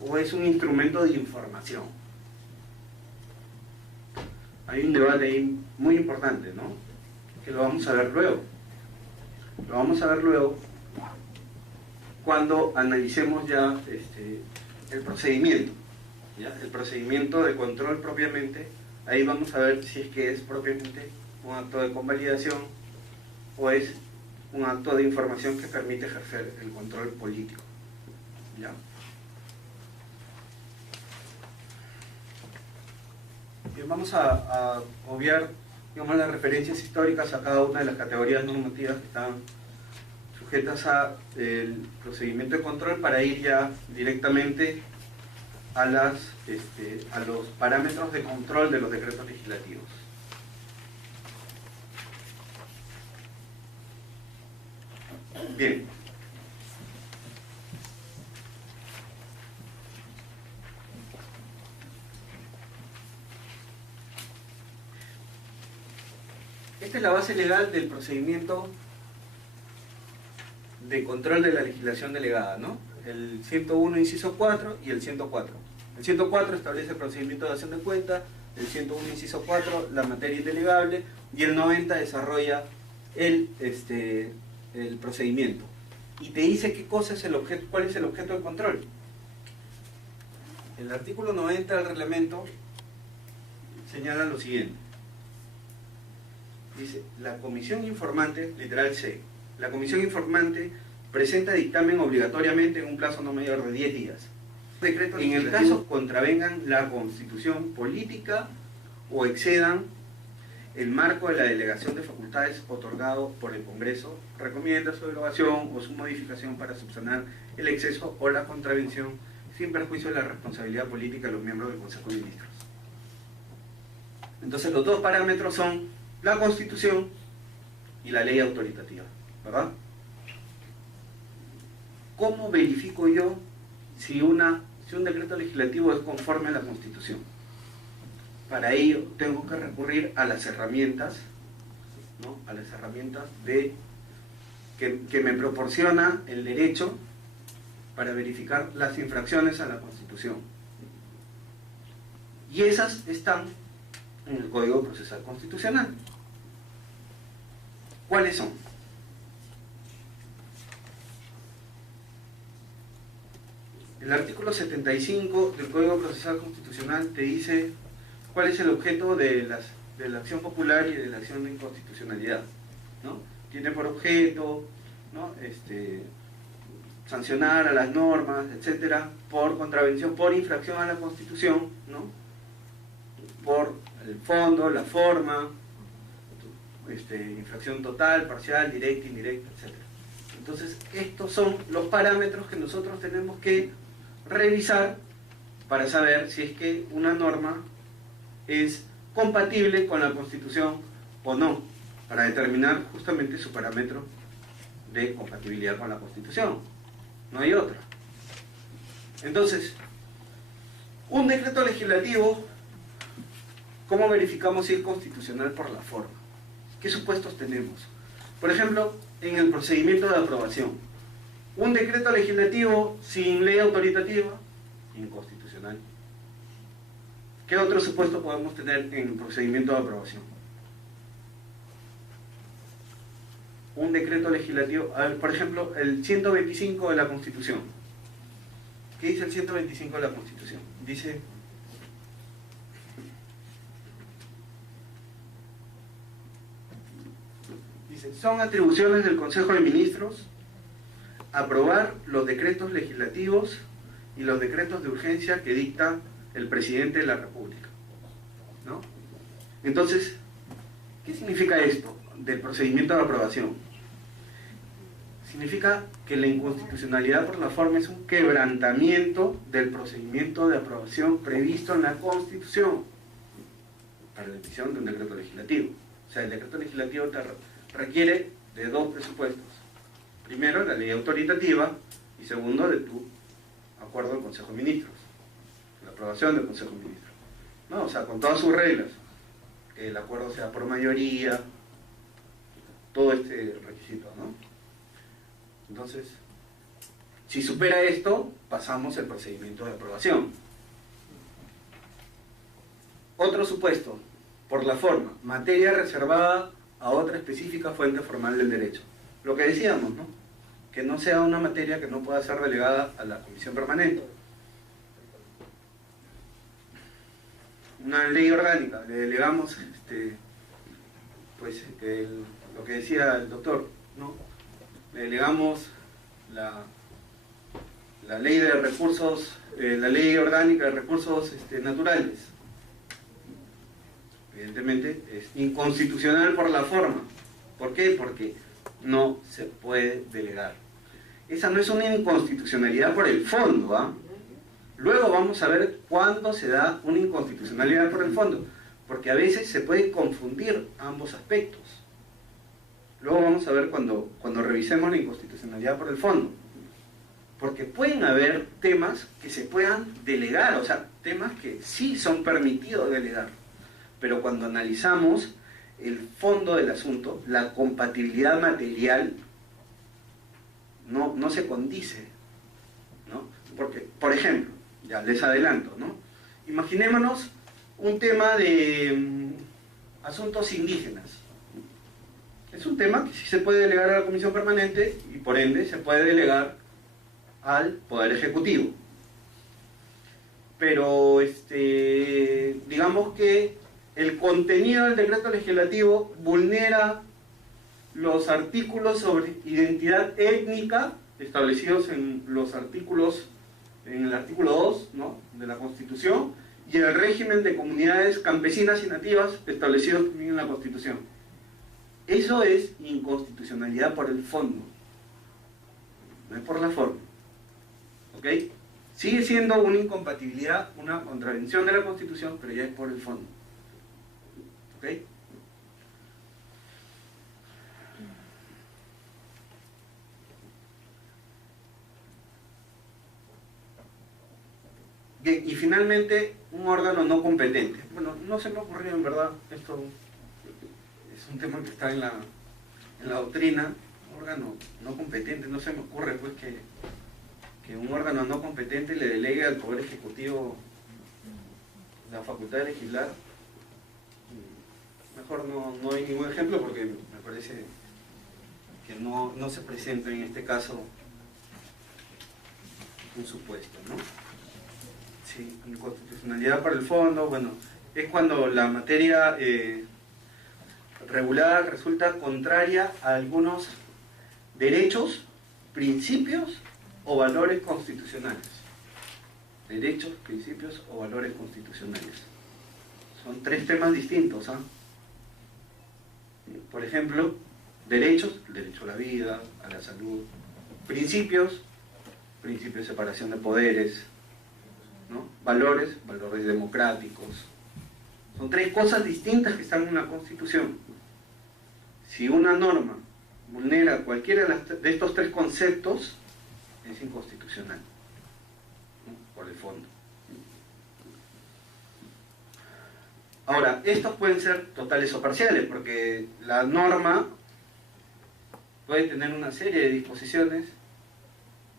o es un instrumento de información? Hay un debate ahí muy importante, ¿no? Que lo vamos a ver luego. Lo vamos a ver luego cuando analicemos ya el procedimiento, ¿ya? El procedimiento de control propiamente. Ahí vamos a ver si es que es propiamente un acto de convalidación o es un acto de información que permite ejercer el control político, ¿ya? Bien, vamos a obviar, digamos, las referencias históricas a cada una de las categorías normativas que están sujetas al procedimiento de control para ir ya directamente a los parámetros de control de los decretos legislativos. Bien. Esta es la base legal del procedimiento de control de la legislación delegada, ¿no? El 101 inciso 4 y el 104. El 104 establece el procedimiento de dación de cuenta, el 101 inciso 4 la materia indelegable y el 90 desarrolla el procedimiento. Y te dice qué cosa es el objeto, cuál es el objeto del control. El artículo 90 del reglamento señala lo siguiente. Dice, la comisión informante, literal C, la comisión informante presenta dictamen obligatoriamente en un plazo no mayor de 10 días. Decretos en el caso contravengan la constitución política o excedan el marco de la delegación de facultades otorgado por el Congreso, recomienda su derogación o su modificación para subsanar el exceso o la contravención sin perjuicio de la responsabilidad política de los miembros del Consejo de Ministros. Entonces los dos parámetros son la Constitución y la ley autoritativa, ¿verdad? ¿Cómo verifico yo si un decreto legislativo es conforme a la Constitución? Para ello tengo que recurrir a las herramientas, ¿no? A las herramientas que me proporciona el derecho para verificar las infracciones a la Constitución. Y esas están en el Código Procesal Constitucional. ¿Cuáles son? El artículo 75 del Código Procesal Constitucional te dice cuál es el objeto de la acción popular y de la acción de inconstitucionalidad, ¿no? Tiene por objeto, ¿no?, sancionar a las normas, etcétera, por contravención, por infracción a la Constitución, ¿no?, por el fondo, la forma, infracción total, parcial, directa, indirecta, etcétera. Entonces, estos son los parámetros que nosotros tenemos que revisar para saber si es que una norma es compatible con la Constitución o no, para determinar justamente su parámetro de compatibilidad con la Constitución. No hay otra. Entonces, un decreto legislativo, ¿cómo verificamos si es constitucional por la forma? ¿Qué supuestos tenemos? Por ejemplo, en el procedimiento de aprobación. Un decreto legislativo sin ley autoritativa, inconstitucional. ¿Qué otro supuesto podemos tener en el procedimiento de aprobación? Un decreto legislativo, a ver, por ejemplo, el 125 de la Constitución. ¿Qué dice el 125 de la Constitución? Dice: son atribuciones del Consejo de Ministros aprobar los decretos legislativos y los decretos de urgencia que dicta el presidente de la República, ¿no? Entonces, ¿qué significa esto del procedimiento de aprobación? Significa que la inconstitucionalidad por la forma es un quebrantamiento del procedimiento de aprobación previsto en la Constitución para la emisión de un decreto legislativo. O sea, el decreto legislativo requiere de dos presupuestos. Primero, la ley autoritativa, y segundo, de tu acuerdo del Consejo de Ministros, la aprobación del Consejo de Ministros, ¿no? O sea, con todas sus reglas, que el acuerdo sea por mayoría, todo este requisito, ¿no? Entonces, si supera esto, pasamos el procedimiento de aprobación. Otro supuesto, por la forma, materia reservada a otra específica fuente formal del derecho. Lo que decíamos, ¿no?, que no sea una materia que no pueda ser delegada a la comisión permanente. Una ley orgánica, le delegamos lo que decía el doctor, ¿no? Le delegamos la ley de recursos, la ley orgánica de recursos naturales. Evidentemente es inconstitucional por la forma. ¿Por qué? Porque no se puede delegar. Esa no es una inconstitucionalidad por el fondo, ¿ah? Luego vamos a ver cuándo se da una inconstitucionalidad por el fondo, porque a veces se puede confundir ambos aspectos. Luego vamos a ver cuando revisemos la inconstitucionalidad por el fondo, porque pueden haber temas que se puedan delegar, o sea, temas que sí son permitidos delegar, pero cuando analizamos el fondo del asunto, la compatibilidad material no se condice, ¿no? Porque, por ejemplo, ya les adelanto, ¿no?, imaginémonos un tema de asuntos indígenas. Es un tema que sí se puede delegar a la Comisión Permanente y por ende se puede delegar al Poder Ejecutivo. Pero digamos que el contenido del decreto legislativo vulnera los artículos sobre identidad étnica establecidos en el artículo 2, ¿no?, de la Constitución, y el régimen de comunidades campesinas y nativas establecidos también en la Constitución. Eso es inconstitucionalidad por el fondo, no es por la forma. ¿Ok? Sigue siendo una incompatibilidad, una contravención de la Constitución, pero ya es por el fondo. ¿Ok? Bien, y finalmente, un órgano no competente. Bueno, no se me ocurrió en verdad, esto es un tema que está en la doctrina. Un órgano no competente, no se me ocurre pues que un órgano no competente le delegue al Poder Ejecutivo la facultad de legislar. Mejor no hay ningún ejemplo porque me parece que no se presenta en este caso un supuesto, ¿no? Sí, inconstitucionalidad para el fondo, bueno, es cuando la materia regulada resulta contraria a algunos derechos, principios o valores constitucionales. Derechos, principios o valores constitucionales. Son tres temas distintos, ¿ah? Por ejemplo, derechos, el derecho a la vida, a la salud. Principios, principio de separación de poderes, ¿no? Valores, valores democráticos. Son tres cosas distintas que están en una Constitución. Si una norma vulnera cualquiera de estos tres conceptos, es inconstitucional, ¿no? Por el fondo. Ahora, estos pueden ser totales o parciales, porque la norma puede tener una serie de disposiciones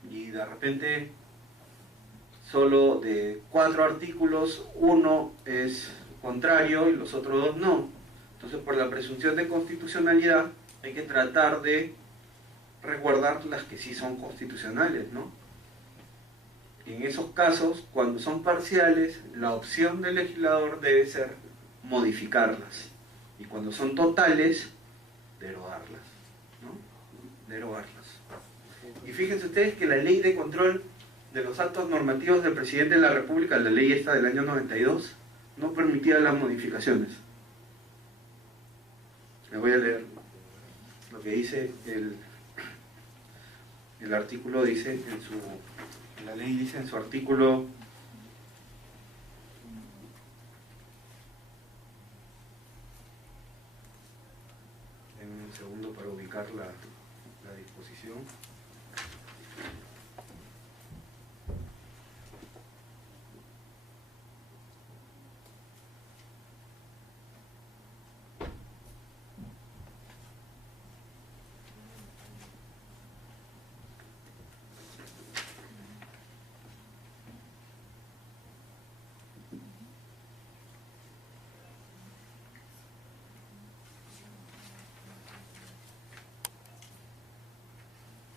y de repente solo de 4 artículos uno es contrario y los otros 2 no. Entonces, por la presunción de constitucionalidad hay que tratar de resguardar las que sí son constitucionales, ¿no? Y en esos casos, cuando son parciales, la opción del legislador debe ser modificarlas, y cuando son totales, derogarlas, ¿no? Derogarlas. Y fíjense ustedes que la ley de control de los actos normativos del presidente de la República, la ley esta del año 92, no permitía las modificaciones. Les voy a leer lo que dice el artículo, dice la ley dice en su artículo 2 para ubicar la disposición.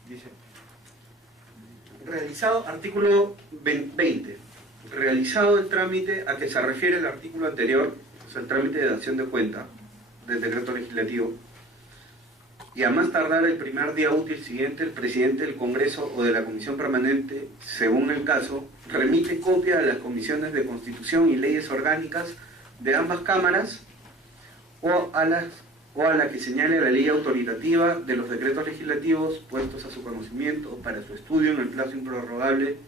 Dice, realizado, artículo 20, realizado el trámite a que se refiere el artículo anterior, o sea, el trámite de dación de cuenta del decreto legislativo, y a más tardar el primer día útil siguiente, el presidente del Congreso o de la Comisión Permanente, según el caso, remite copia a las comisiones de Constitución y Leyes Orgánicas de ambas cámaras o a la que señale la ley autoritativa de los decretos legislativos puestos a su conocimiento para su estudio en el plazo improrrogable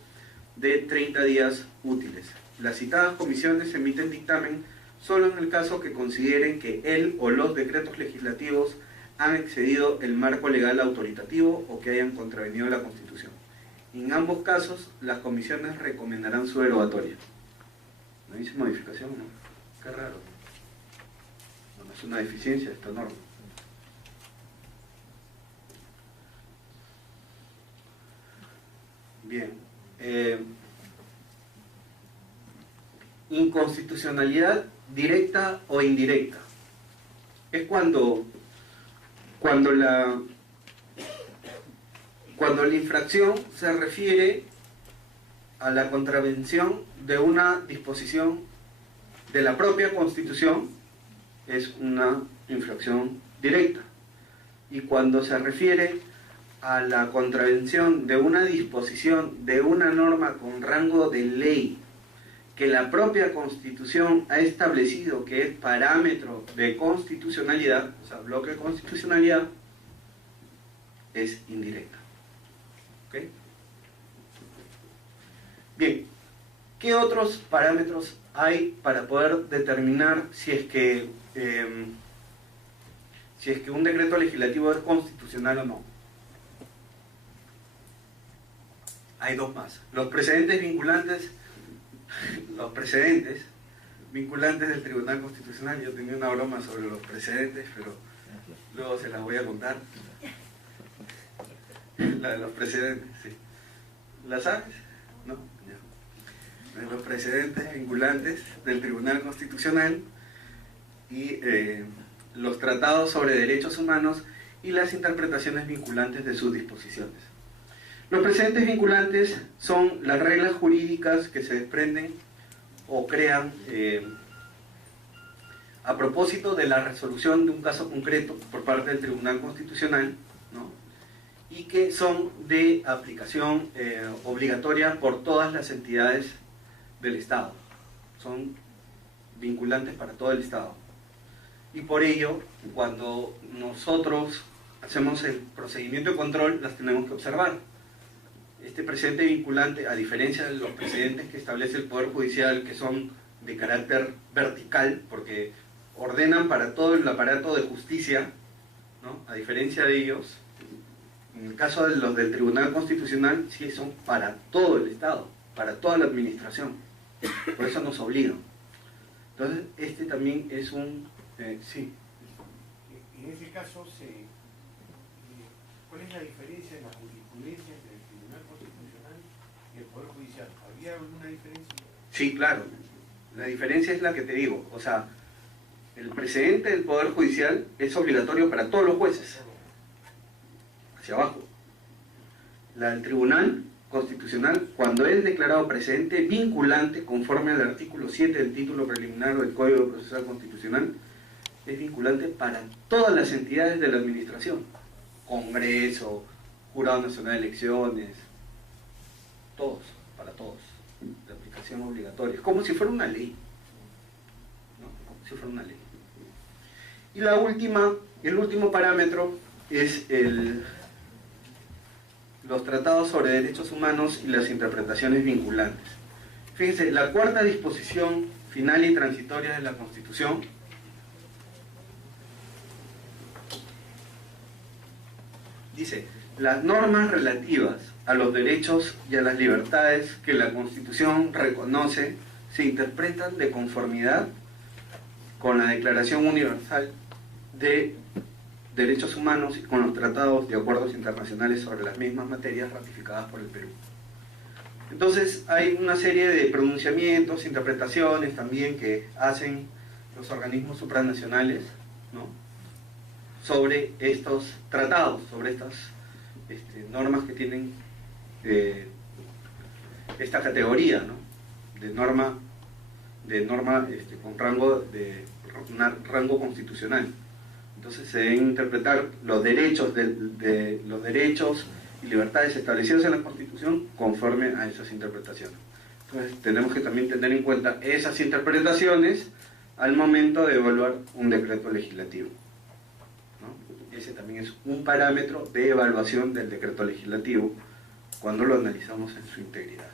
de 30 días útiles. Las citadas comisiones emiten dictamen solo en el caso que consideren que el o los decretos legislativos han excedido el marco legal autoritativo o que hayan contravenido la Constitución. En ambos casos, las comisiones recomendarán su derogatoria. ¿No dice modificación? ¿No? Qué raro. Es una deficiencia esta norma. Bien. Inconstitucionalidad directa o indirecta. Es cuando la infracción se refiere a la contravención de una disposición de la propia Constitución, es una infracción directa. Y cuando se refiere a la contravención de una disposición de una norma con rango de ley que la propia Constitución ha establecido que es parámetro de constitucionalidad, o sea, bloque de constitucionalidad, es indirecta. ¿Ok? Bien, ¿qué otros parámetros hay para poder determinar si es que un decreto legislativo es constitucional o no? Hay dos más. Los precedentes vinculantes del Tribunal Constitucional. Yo tenía una broma sobre los precedentes, pero luego se las voy a contar. La de los precedentes, sí. ¿La sabes? ¿No? Ya. De los precedentes vinculantes del Tribunal Constitucional y los tratados sobre derechos humanos y las interpretaciones vinculantes de sus disposiciones. Los precedentes vinculantes son las reglas jurídicas que se desprenden o crean a propósito de la resolución de un caso concreto por parte del Tribunal Constitucional, ¿no? Y que son de aplicación obligatoria por todas las entidades del Estado. Son vinculantes para todo el Estado. Y por ello, cuando nosotros hacemos el procedimiento de control, las tenemos que observar. Este precedente vinculante, a diferencia de los precedentes que establece el Poder Judicial, que son de carácter vertical, porque ordenan para todo el aparato de justicia, ¿no? A diferencia de ellos, en el caso de los del Tribunal Constitucional, sí son para todo el Estado, para toda la administración. Por eso nos obligan. Entonces, este también es un... sí. En ese caso, ¿cuál es la diferencia en la jurisprudencia entre el Tribunal Constitucional y el Poder Judicial? ¿Había alguna diferencia? Sí, claro. La diferencia es la que te digo. O sea, el precedente del Poder Judicial es obligatorio para todos los jueces, hacia abajo. La del Tribunal Constitucional, cuando es declarado precedente vinculante conforme al artículo 7 del título preliminar del Código Procesal Constitucional, es vinculante para todas las entidades de la administración. Congreso, Jurado Nacional de Elecciones, todos, para todos, de aplicación obligatoria. Es como si fuera una ley, ¿no? Como si fuera una ley. Y el último parámetro es los tratados sobre derechos humanos y las interpretaciones vinculantes. Fíjense, la cuarta disposición final y transitoria de la Constitución dice: las normas relativas a los derechos y a las libertades que la Constitución reconoce se interpretan de conformidad con la Declaración Universal de Derechos Humanos y con los tratados y acuerdos internacionales sobre las mismas materias ratificadas por el Perú. Entonces hay una serie de pronunciamientos, interpretaciones también que hacen los organismos supranacionales, ¿no?, sobre estos tratados, sobre estas normas que tienen esta categoría, ¿no?, de norma con rango constitucional. Entonces se deben interpretar los derechos los derechos y libertades establecidos en la Constitución conforme a esas interpretaciones. Entonces tenemos que también tener en cuenta esas interpretaciones al momento de evaluar un decreto legislativo, ¿no? Ese también es un parámetro de evaluación del decreto legislativo cuando lo analizamos en su integridad.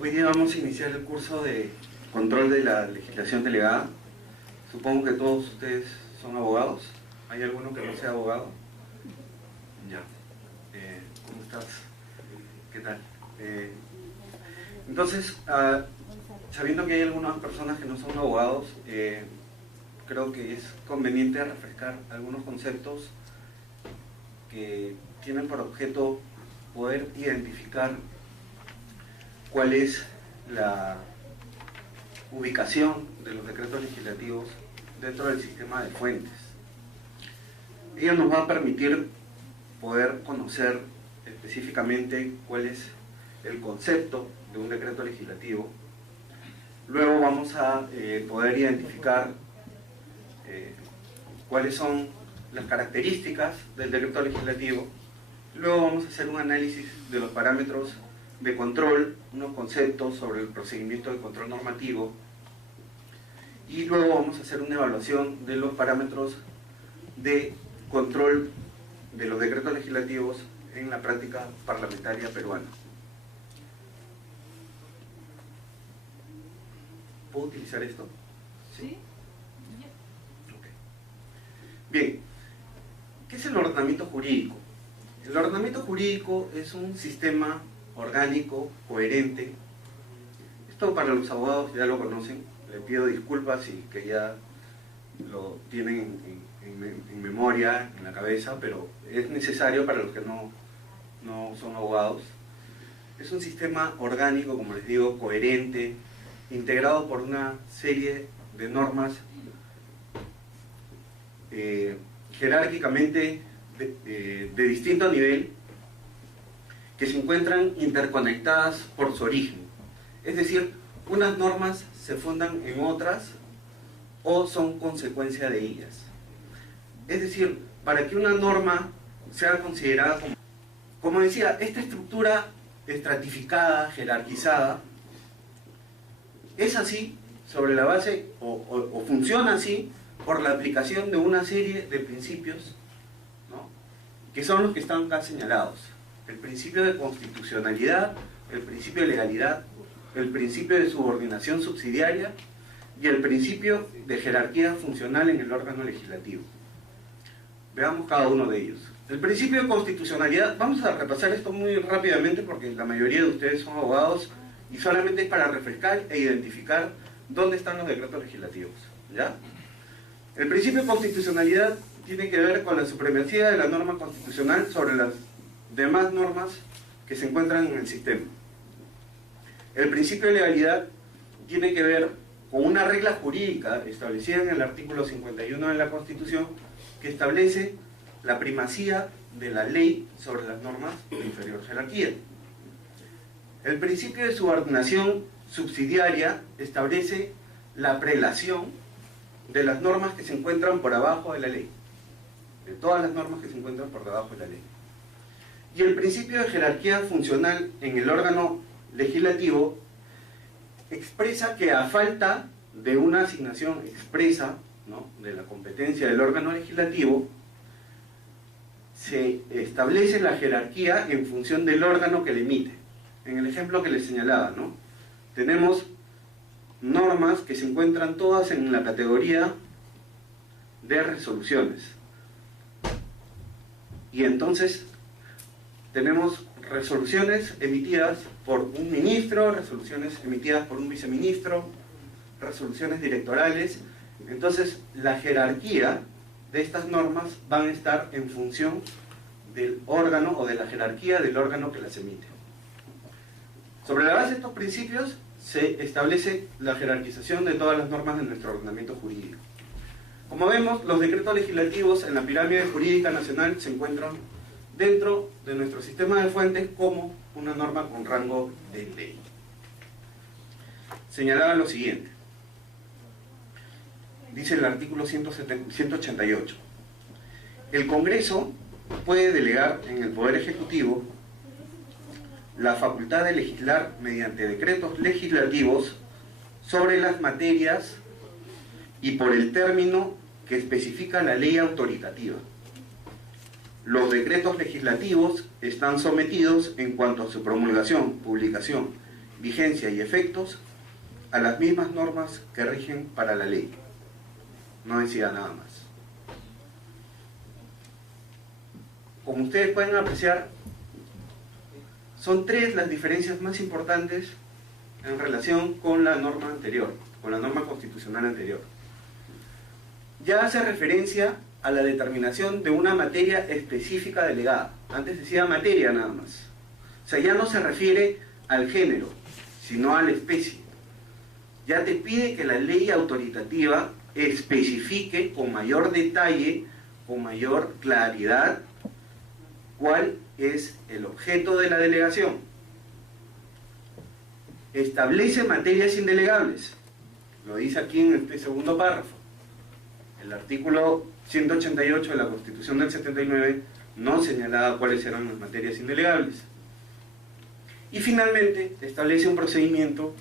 Hoy día vamos a iniciar el curso de control de la legislación delegada. Supongo que todos ustedes son abogados. ¿Hay alguno que no sea abogado? Ya. ¿Cómo estás? ¿Qué tal? Entonces, sabiendo que hay algunas personas que no son abogados, creo que es conveniente refrescar algunos conceptos que tienen por objeto poder identificar cuál es la ubicación de los decretos legislativos dentro del sistema de fuentes. Ello nos va a permitir poder conocer específicamente cuál es el concepto de un decreto legislativo. Luego vamos a poder identificar cuáles son las características del decreto legislativo. Luego vamos a hacer un análisis de los parámetros de control, unos conceptos sobre el procedimiento de control normativo, y luego vamos a hacer una evaluación de los parámetros de control de los decretos legislativos en la práctica parlamentaria peruana. ¿Puedo utilizar esto? Sí. Okay. Bien, ¿qué es el ordenamiento jurídico? El ordenamiento jurídico es un sistema orgánico, coherente. Esto para los abogados ya lo conocen, le pido disculpas y que ya lo tienen en memoria, en la cabeza, pero es necesario para los que no son abogados. es un sistema orgánico, como les digo, coherente, integrado por una serie de normas jerárquicamente de distinto nivel, que se encuentran interconectadas por su origen. Es decir, unas normas se fundan en otras o son consecuencia de ellas. Es decir, para que una norma sea considerada como decía, esta estructura estratificada, jerarquizada, es así sobre la base o funciona así por la aplicación de una serie de principios, ¿no?, que son los que están acá señalados. El principio de constitucionalidad, el principio de legalidad, el principio de subordinación subsidiaria y el principio de jerarquía funcional en el órgano legislativo. Veamos cada uno de ellos. El principio de constitucionalidad, vamos a repasar esto muy rápidamente porque la mayoría de ustedes son abogados y solamente es para refrescar e identificar dónde están los decretos legislativos, ¿ya? El principio de constitucionalidad tiene que ver con la supremacía de la norma constitucional sobre las demás normas que se encuentran en el sistema. El principio de legalidad tiene que ver con una regla jurídica establecida en el artículo 51 de la Constitución que establece la primacía de la ley sobre las normas de inferior jerarquía. El principio de subordinación subsidiaria establece la prelación de las normas que se encuentran por abajo de la ley, de todas las normas que se encuentran por debajo de la ley. Y el principio de jerarquía funcional en el órgano legislativo expresa que a falta de una asignación expresa, ¿no?, de la competencia del órgano legislativo, se establece la jerarquía en función del órgano que le emite. En el ejemplo que les señalaba, ¿no?, tenemos normas que se encuentran todas en la categoría de resoluciones. Y entonces tenemos resoluciones emitidas por un ministro, resoluciones emitidas por un viceministro, resoluciones directorales. Entonces la jerarquía de estas normas van a estar en función del órgano o de la jerarquía del órgano que las emite. Sobre la base de estos principios se establece la jerarquización de todas las normas de nuestro ordenamiento jurídico. Como vemos, los decretos legislativos en la pirámide jurídica nacional se encuentran dentro de nuestro sistema de fuentes como una norma con rango de ley. Señalaba lo siguiente. Dice el artículo 188. El Congreso puede delegar en el Poder Ejecutivo la facultad de legislar mediante decretos legislativos sobre las materias y por el término que especifica la ley autoritativa. Los decretos legislativos están sometidos en cuanto a su promulgación, publicación, vigencia y efectos a las mismas normas que rigen para la ley. No decía nada más. Como ustedes pueden apreciar, son tres las diferencias más importantes en relación con la norma anterior, con la norma constitucional anterior. Ya hace referencia a la determinación de una materia específica delegada. Antes decía materia nada más. O sea, ya no se refiere al género, sino a la especie. Ya te pide que la ley autoritativa especifique con mayor detalle, con mayor claridad, cuál es el objeto de la delegación. Establece materias indelegables. Lo dice aquí en este segundo párrafo. El artículo 188 de la Constitución del 79 no señalaba cuáles eran las materias indelegables. Y finalmente establece un procedimiento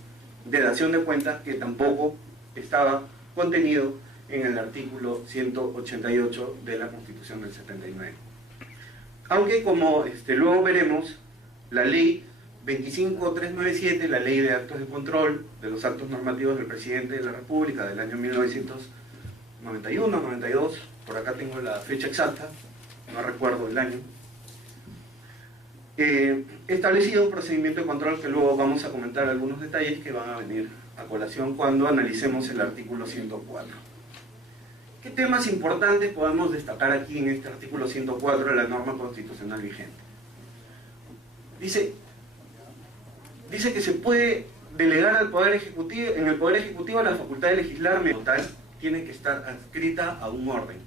de dación de cuentas que tampoco estaba contenido en el artículo 188 de la Constitución del 79. Aunque, como luego veremos, la ley 25397, la ley de actos de control de los actos normativos del presidente de la República del año 1991, 92, por acá tengo la fecha exacta, no recuerdo el año, establecido un procedimiento de control que luego vamos a comentar algunos detalles que van a venir a colación cuando analicemos el artículo 104. ¿Qué temas importantes podemos destacar aquí en este artículo 104 de la norma constitucional vigente? Dice, dice que se puede delegar al Poder Ejecutivo, en el Poder Ejecutivo la facultad de legislar total tiene que estar adscrita a un orden.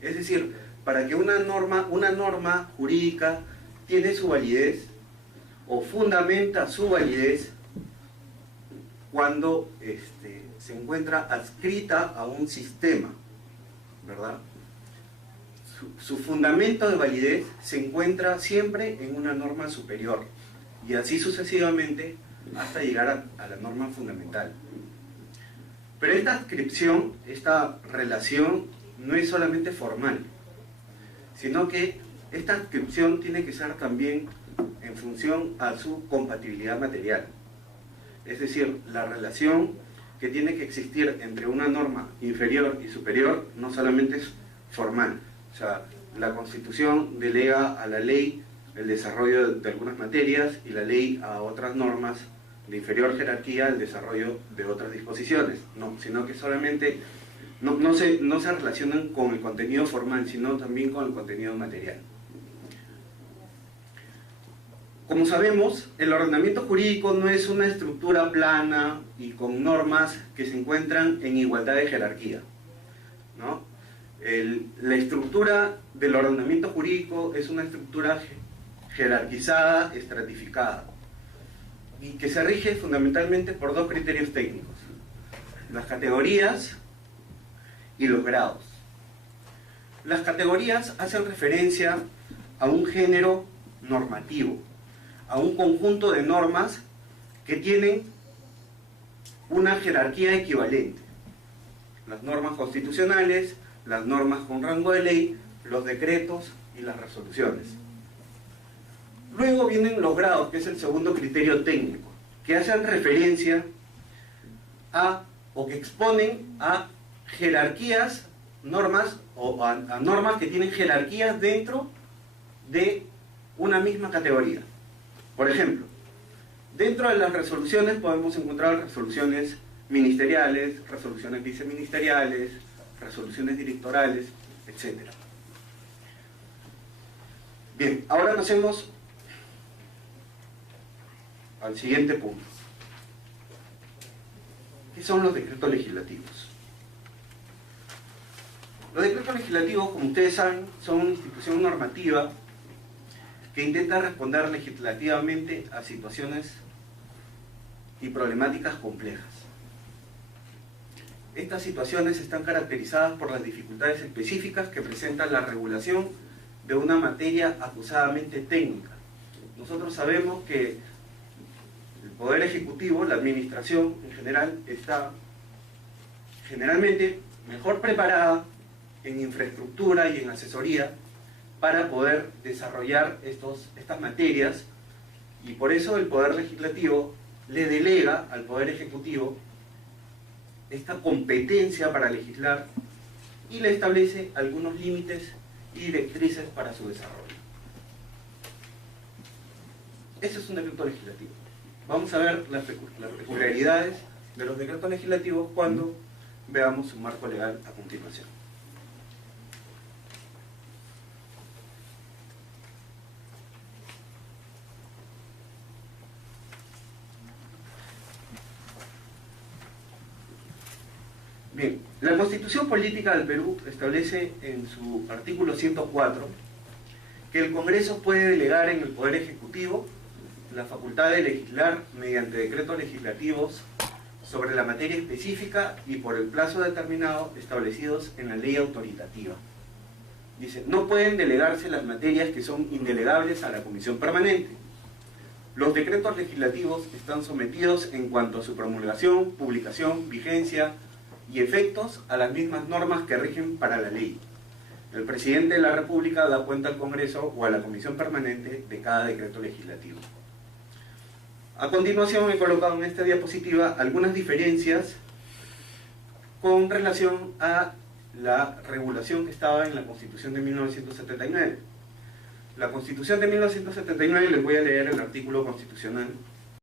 Es decir, para que una norma jurídica tiene su validez o fundamenta su validez cuando se encuentra adscrita a un sistema, ¿verdad? Su fundamento de validez se encuentra siempre en una norma superior y así sucesivamente hasta llegar a la norma fundamental. Pero esta adscripción, esta relación, no es solamente formal, sino que esta adscripción tiene que ser también en función a su compatibilidad material. Es decir, la relación que tiene que existir entre una norma inferior y superior no solamente es formal. O sea, la Constitución delega a la ley el desarrollo de algunas materias y la ley a otras normas de inferior jerarquía el desarrollo de otras disposiciones, no, sino que solamente no se relacionan con el contenido formal, sino también con el contenido material. Como sabemos, el ordenamiento jurídico no es una estructura plana y con normas que se encuentran en igualdad de jerarquía, ¿no? La estructura del ordenamiento jurídico es una estructura jerarquizada, estratificada, y que se rige fundamentalmente por dos criterios técnicos: las categorías y los grados. Las categorías hacen referencia a un género normativo, a un conjunto de normas que tienen una jerarquía equivalente. Las normas constitucionales, las normas con rango de ley, los decretos y las resoluciones. Luego vienen los grados, que es el segundo criterio técnico, que hacen referencia a, o que exponen a jerarquías, normas, o a normas que tienen jerarquías dentro de una misma categoría. Por ejemplo, dentro de las resoluciones podemos encontrar resoluciones ministeriales, resoluciones viceministeriales, resoluciones directorales, etc. Bien, ahora pasemos al siguiente punto. ¿Qué son los decretos legislativos? Los decretos legislativos, como ustedes saben, son una institución normativa que intenta responder legislativamente a situaciones y problemáticas complejas. Estas situaciones están caracterizadas por las dificultades específicas que presenta la regulación de una materia acusadamente técnica. Nosotros sabemos que el Poder Ejecutivo, la administración en general, está generalmente mejor preparada en infraestructura y en asesoría para poder desarrollar estas materias, y por eso el Poder Legislativo le delega al Poder Ejecutivo esta competencia para legislar y le establece algunos límites y directrices para su desarrollo. Ese es un decreto legislativo. Vamos a ver las peculiaridades de los decretos legislativos cuando veamos su marco legal a continuación. Bien, la Constitución Política del Perú establece en su artículo 104 que el Congreso puede delegar en el Poder Ejecutivo la facultad de legislar mediante decretos legislativos sobre la materia específica y por el plazo determinado establecidos en la ley autoritativa. Dice, no pueden delegarse las materias que son indelegables a la Comisión Permanente. Los decretos legislativos están sometidos en cuanto a su promulgación, publicación, vigencia y efectos a las mismas normas que rigen para la ley. El presidente de la República da cuenta al Congreso o a la Comisión Permanente de cada decreto legislativo. A continuación he colocado en esta diapositiva algunas diferencias con relación a la regulación que estaba en la Constitución de 1979. La Constitución de 1979, les voy a leer el artículo constitucional,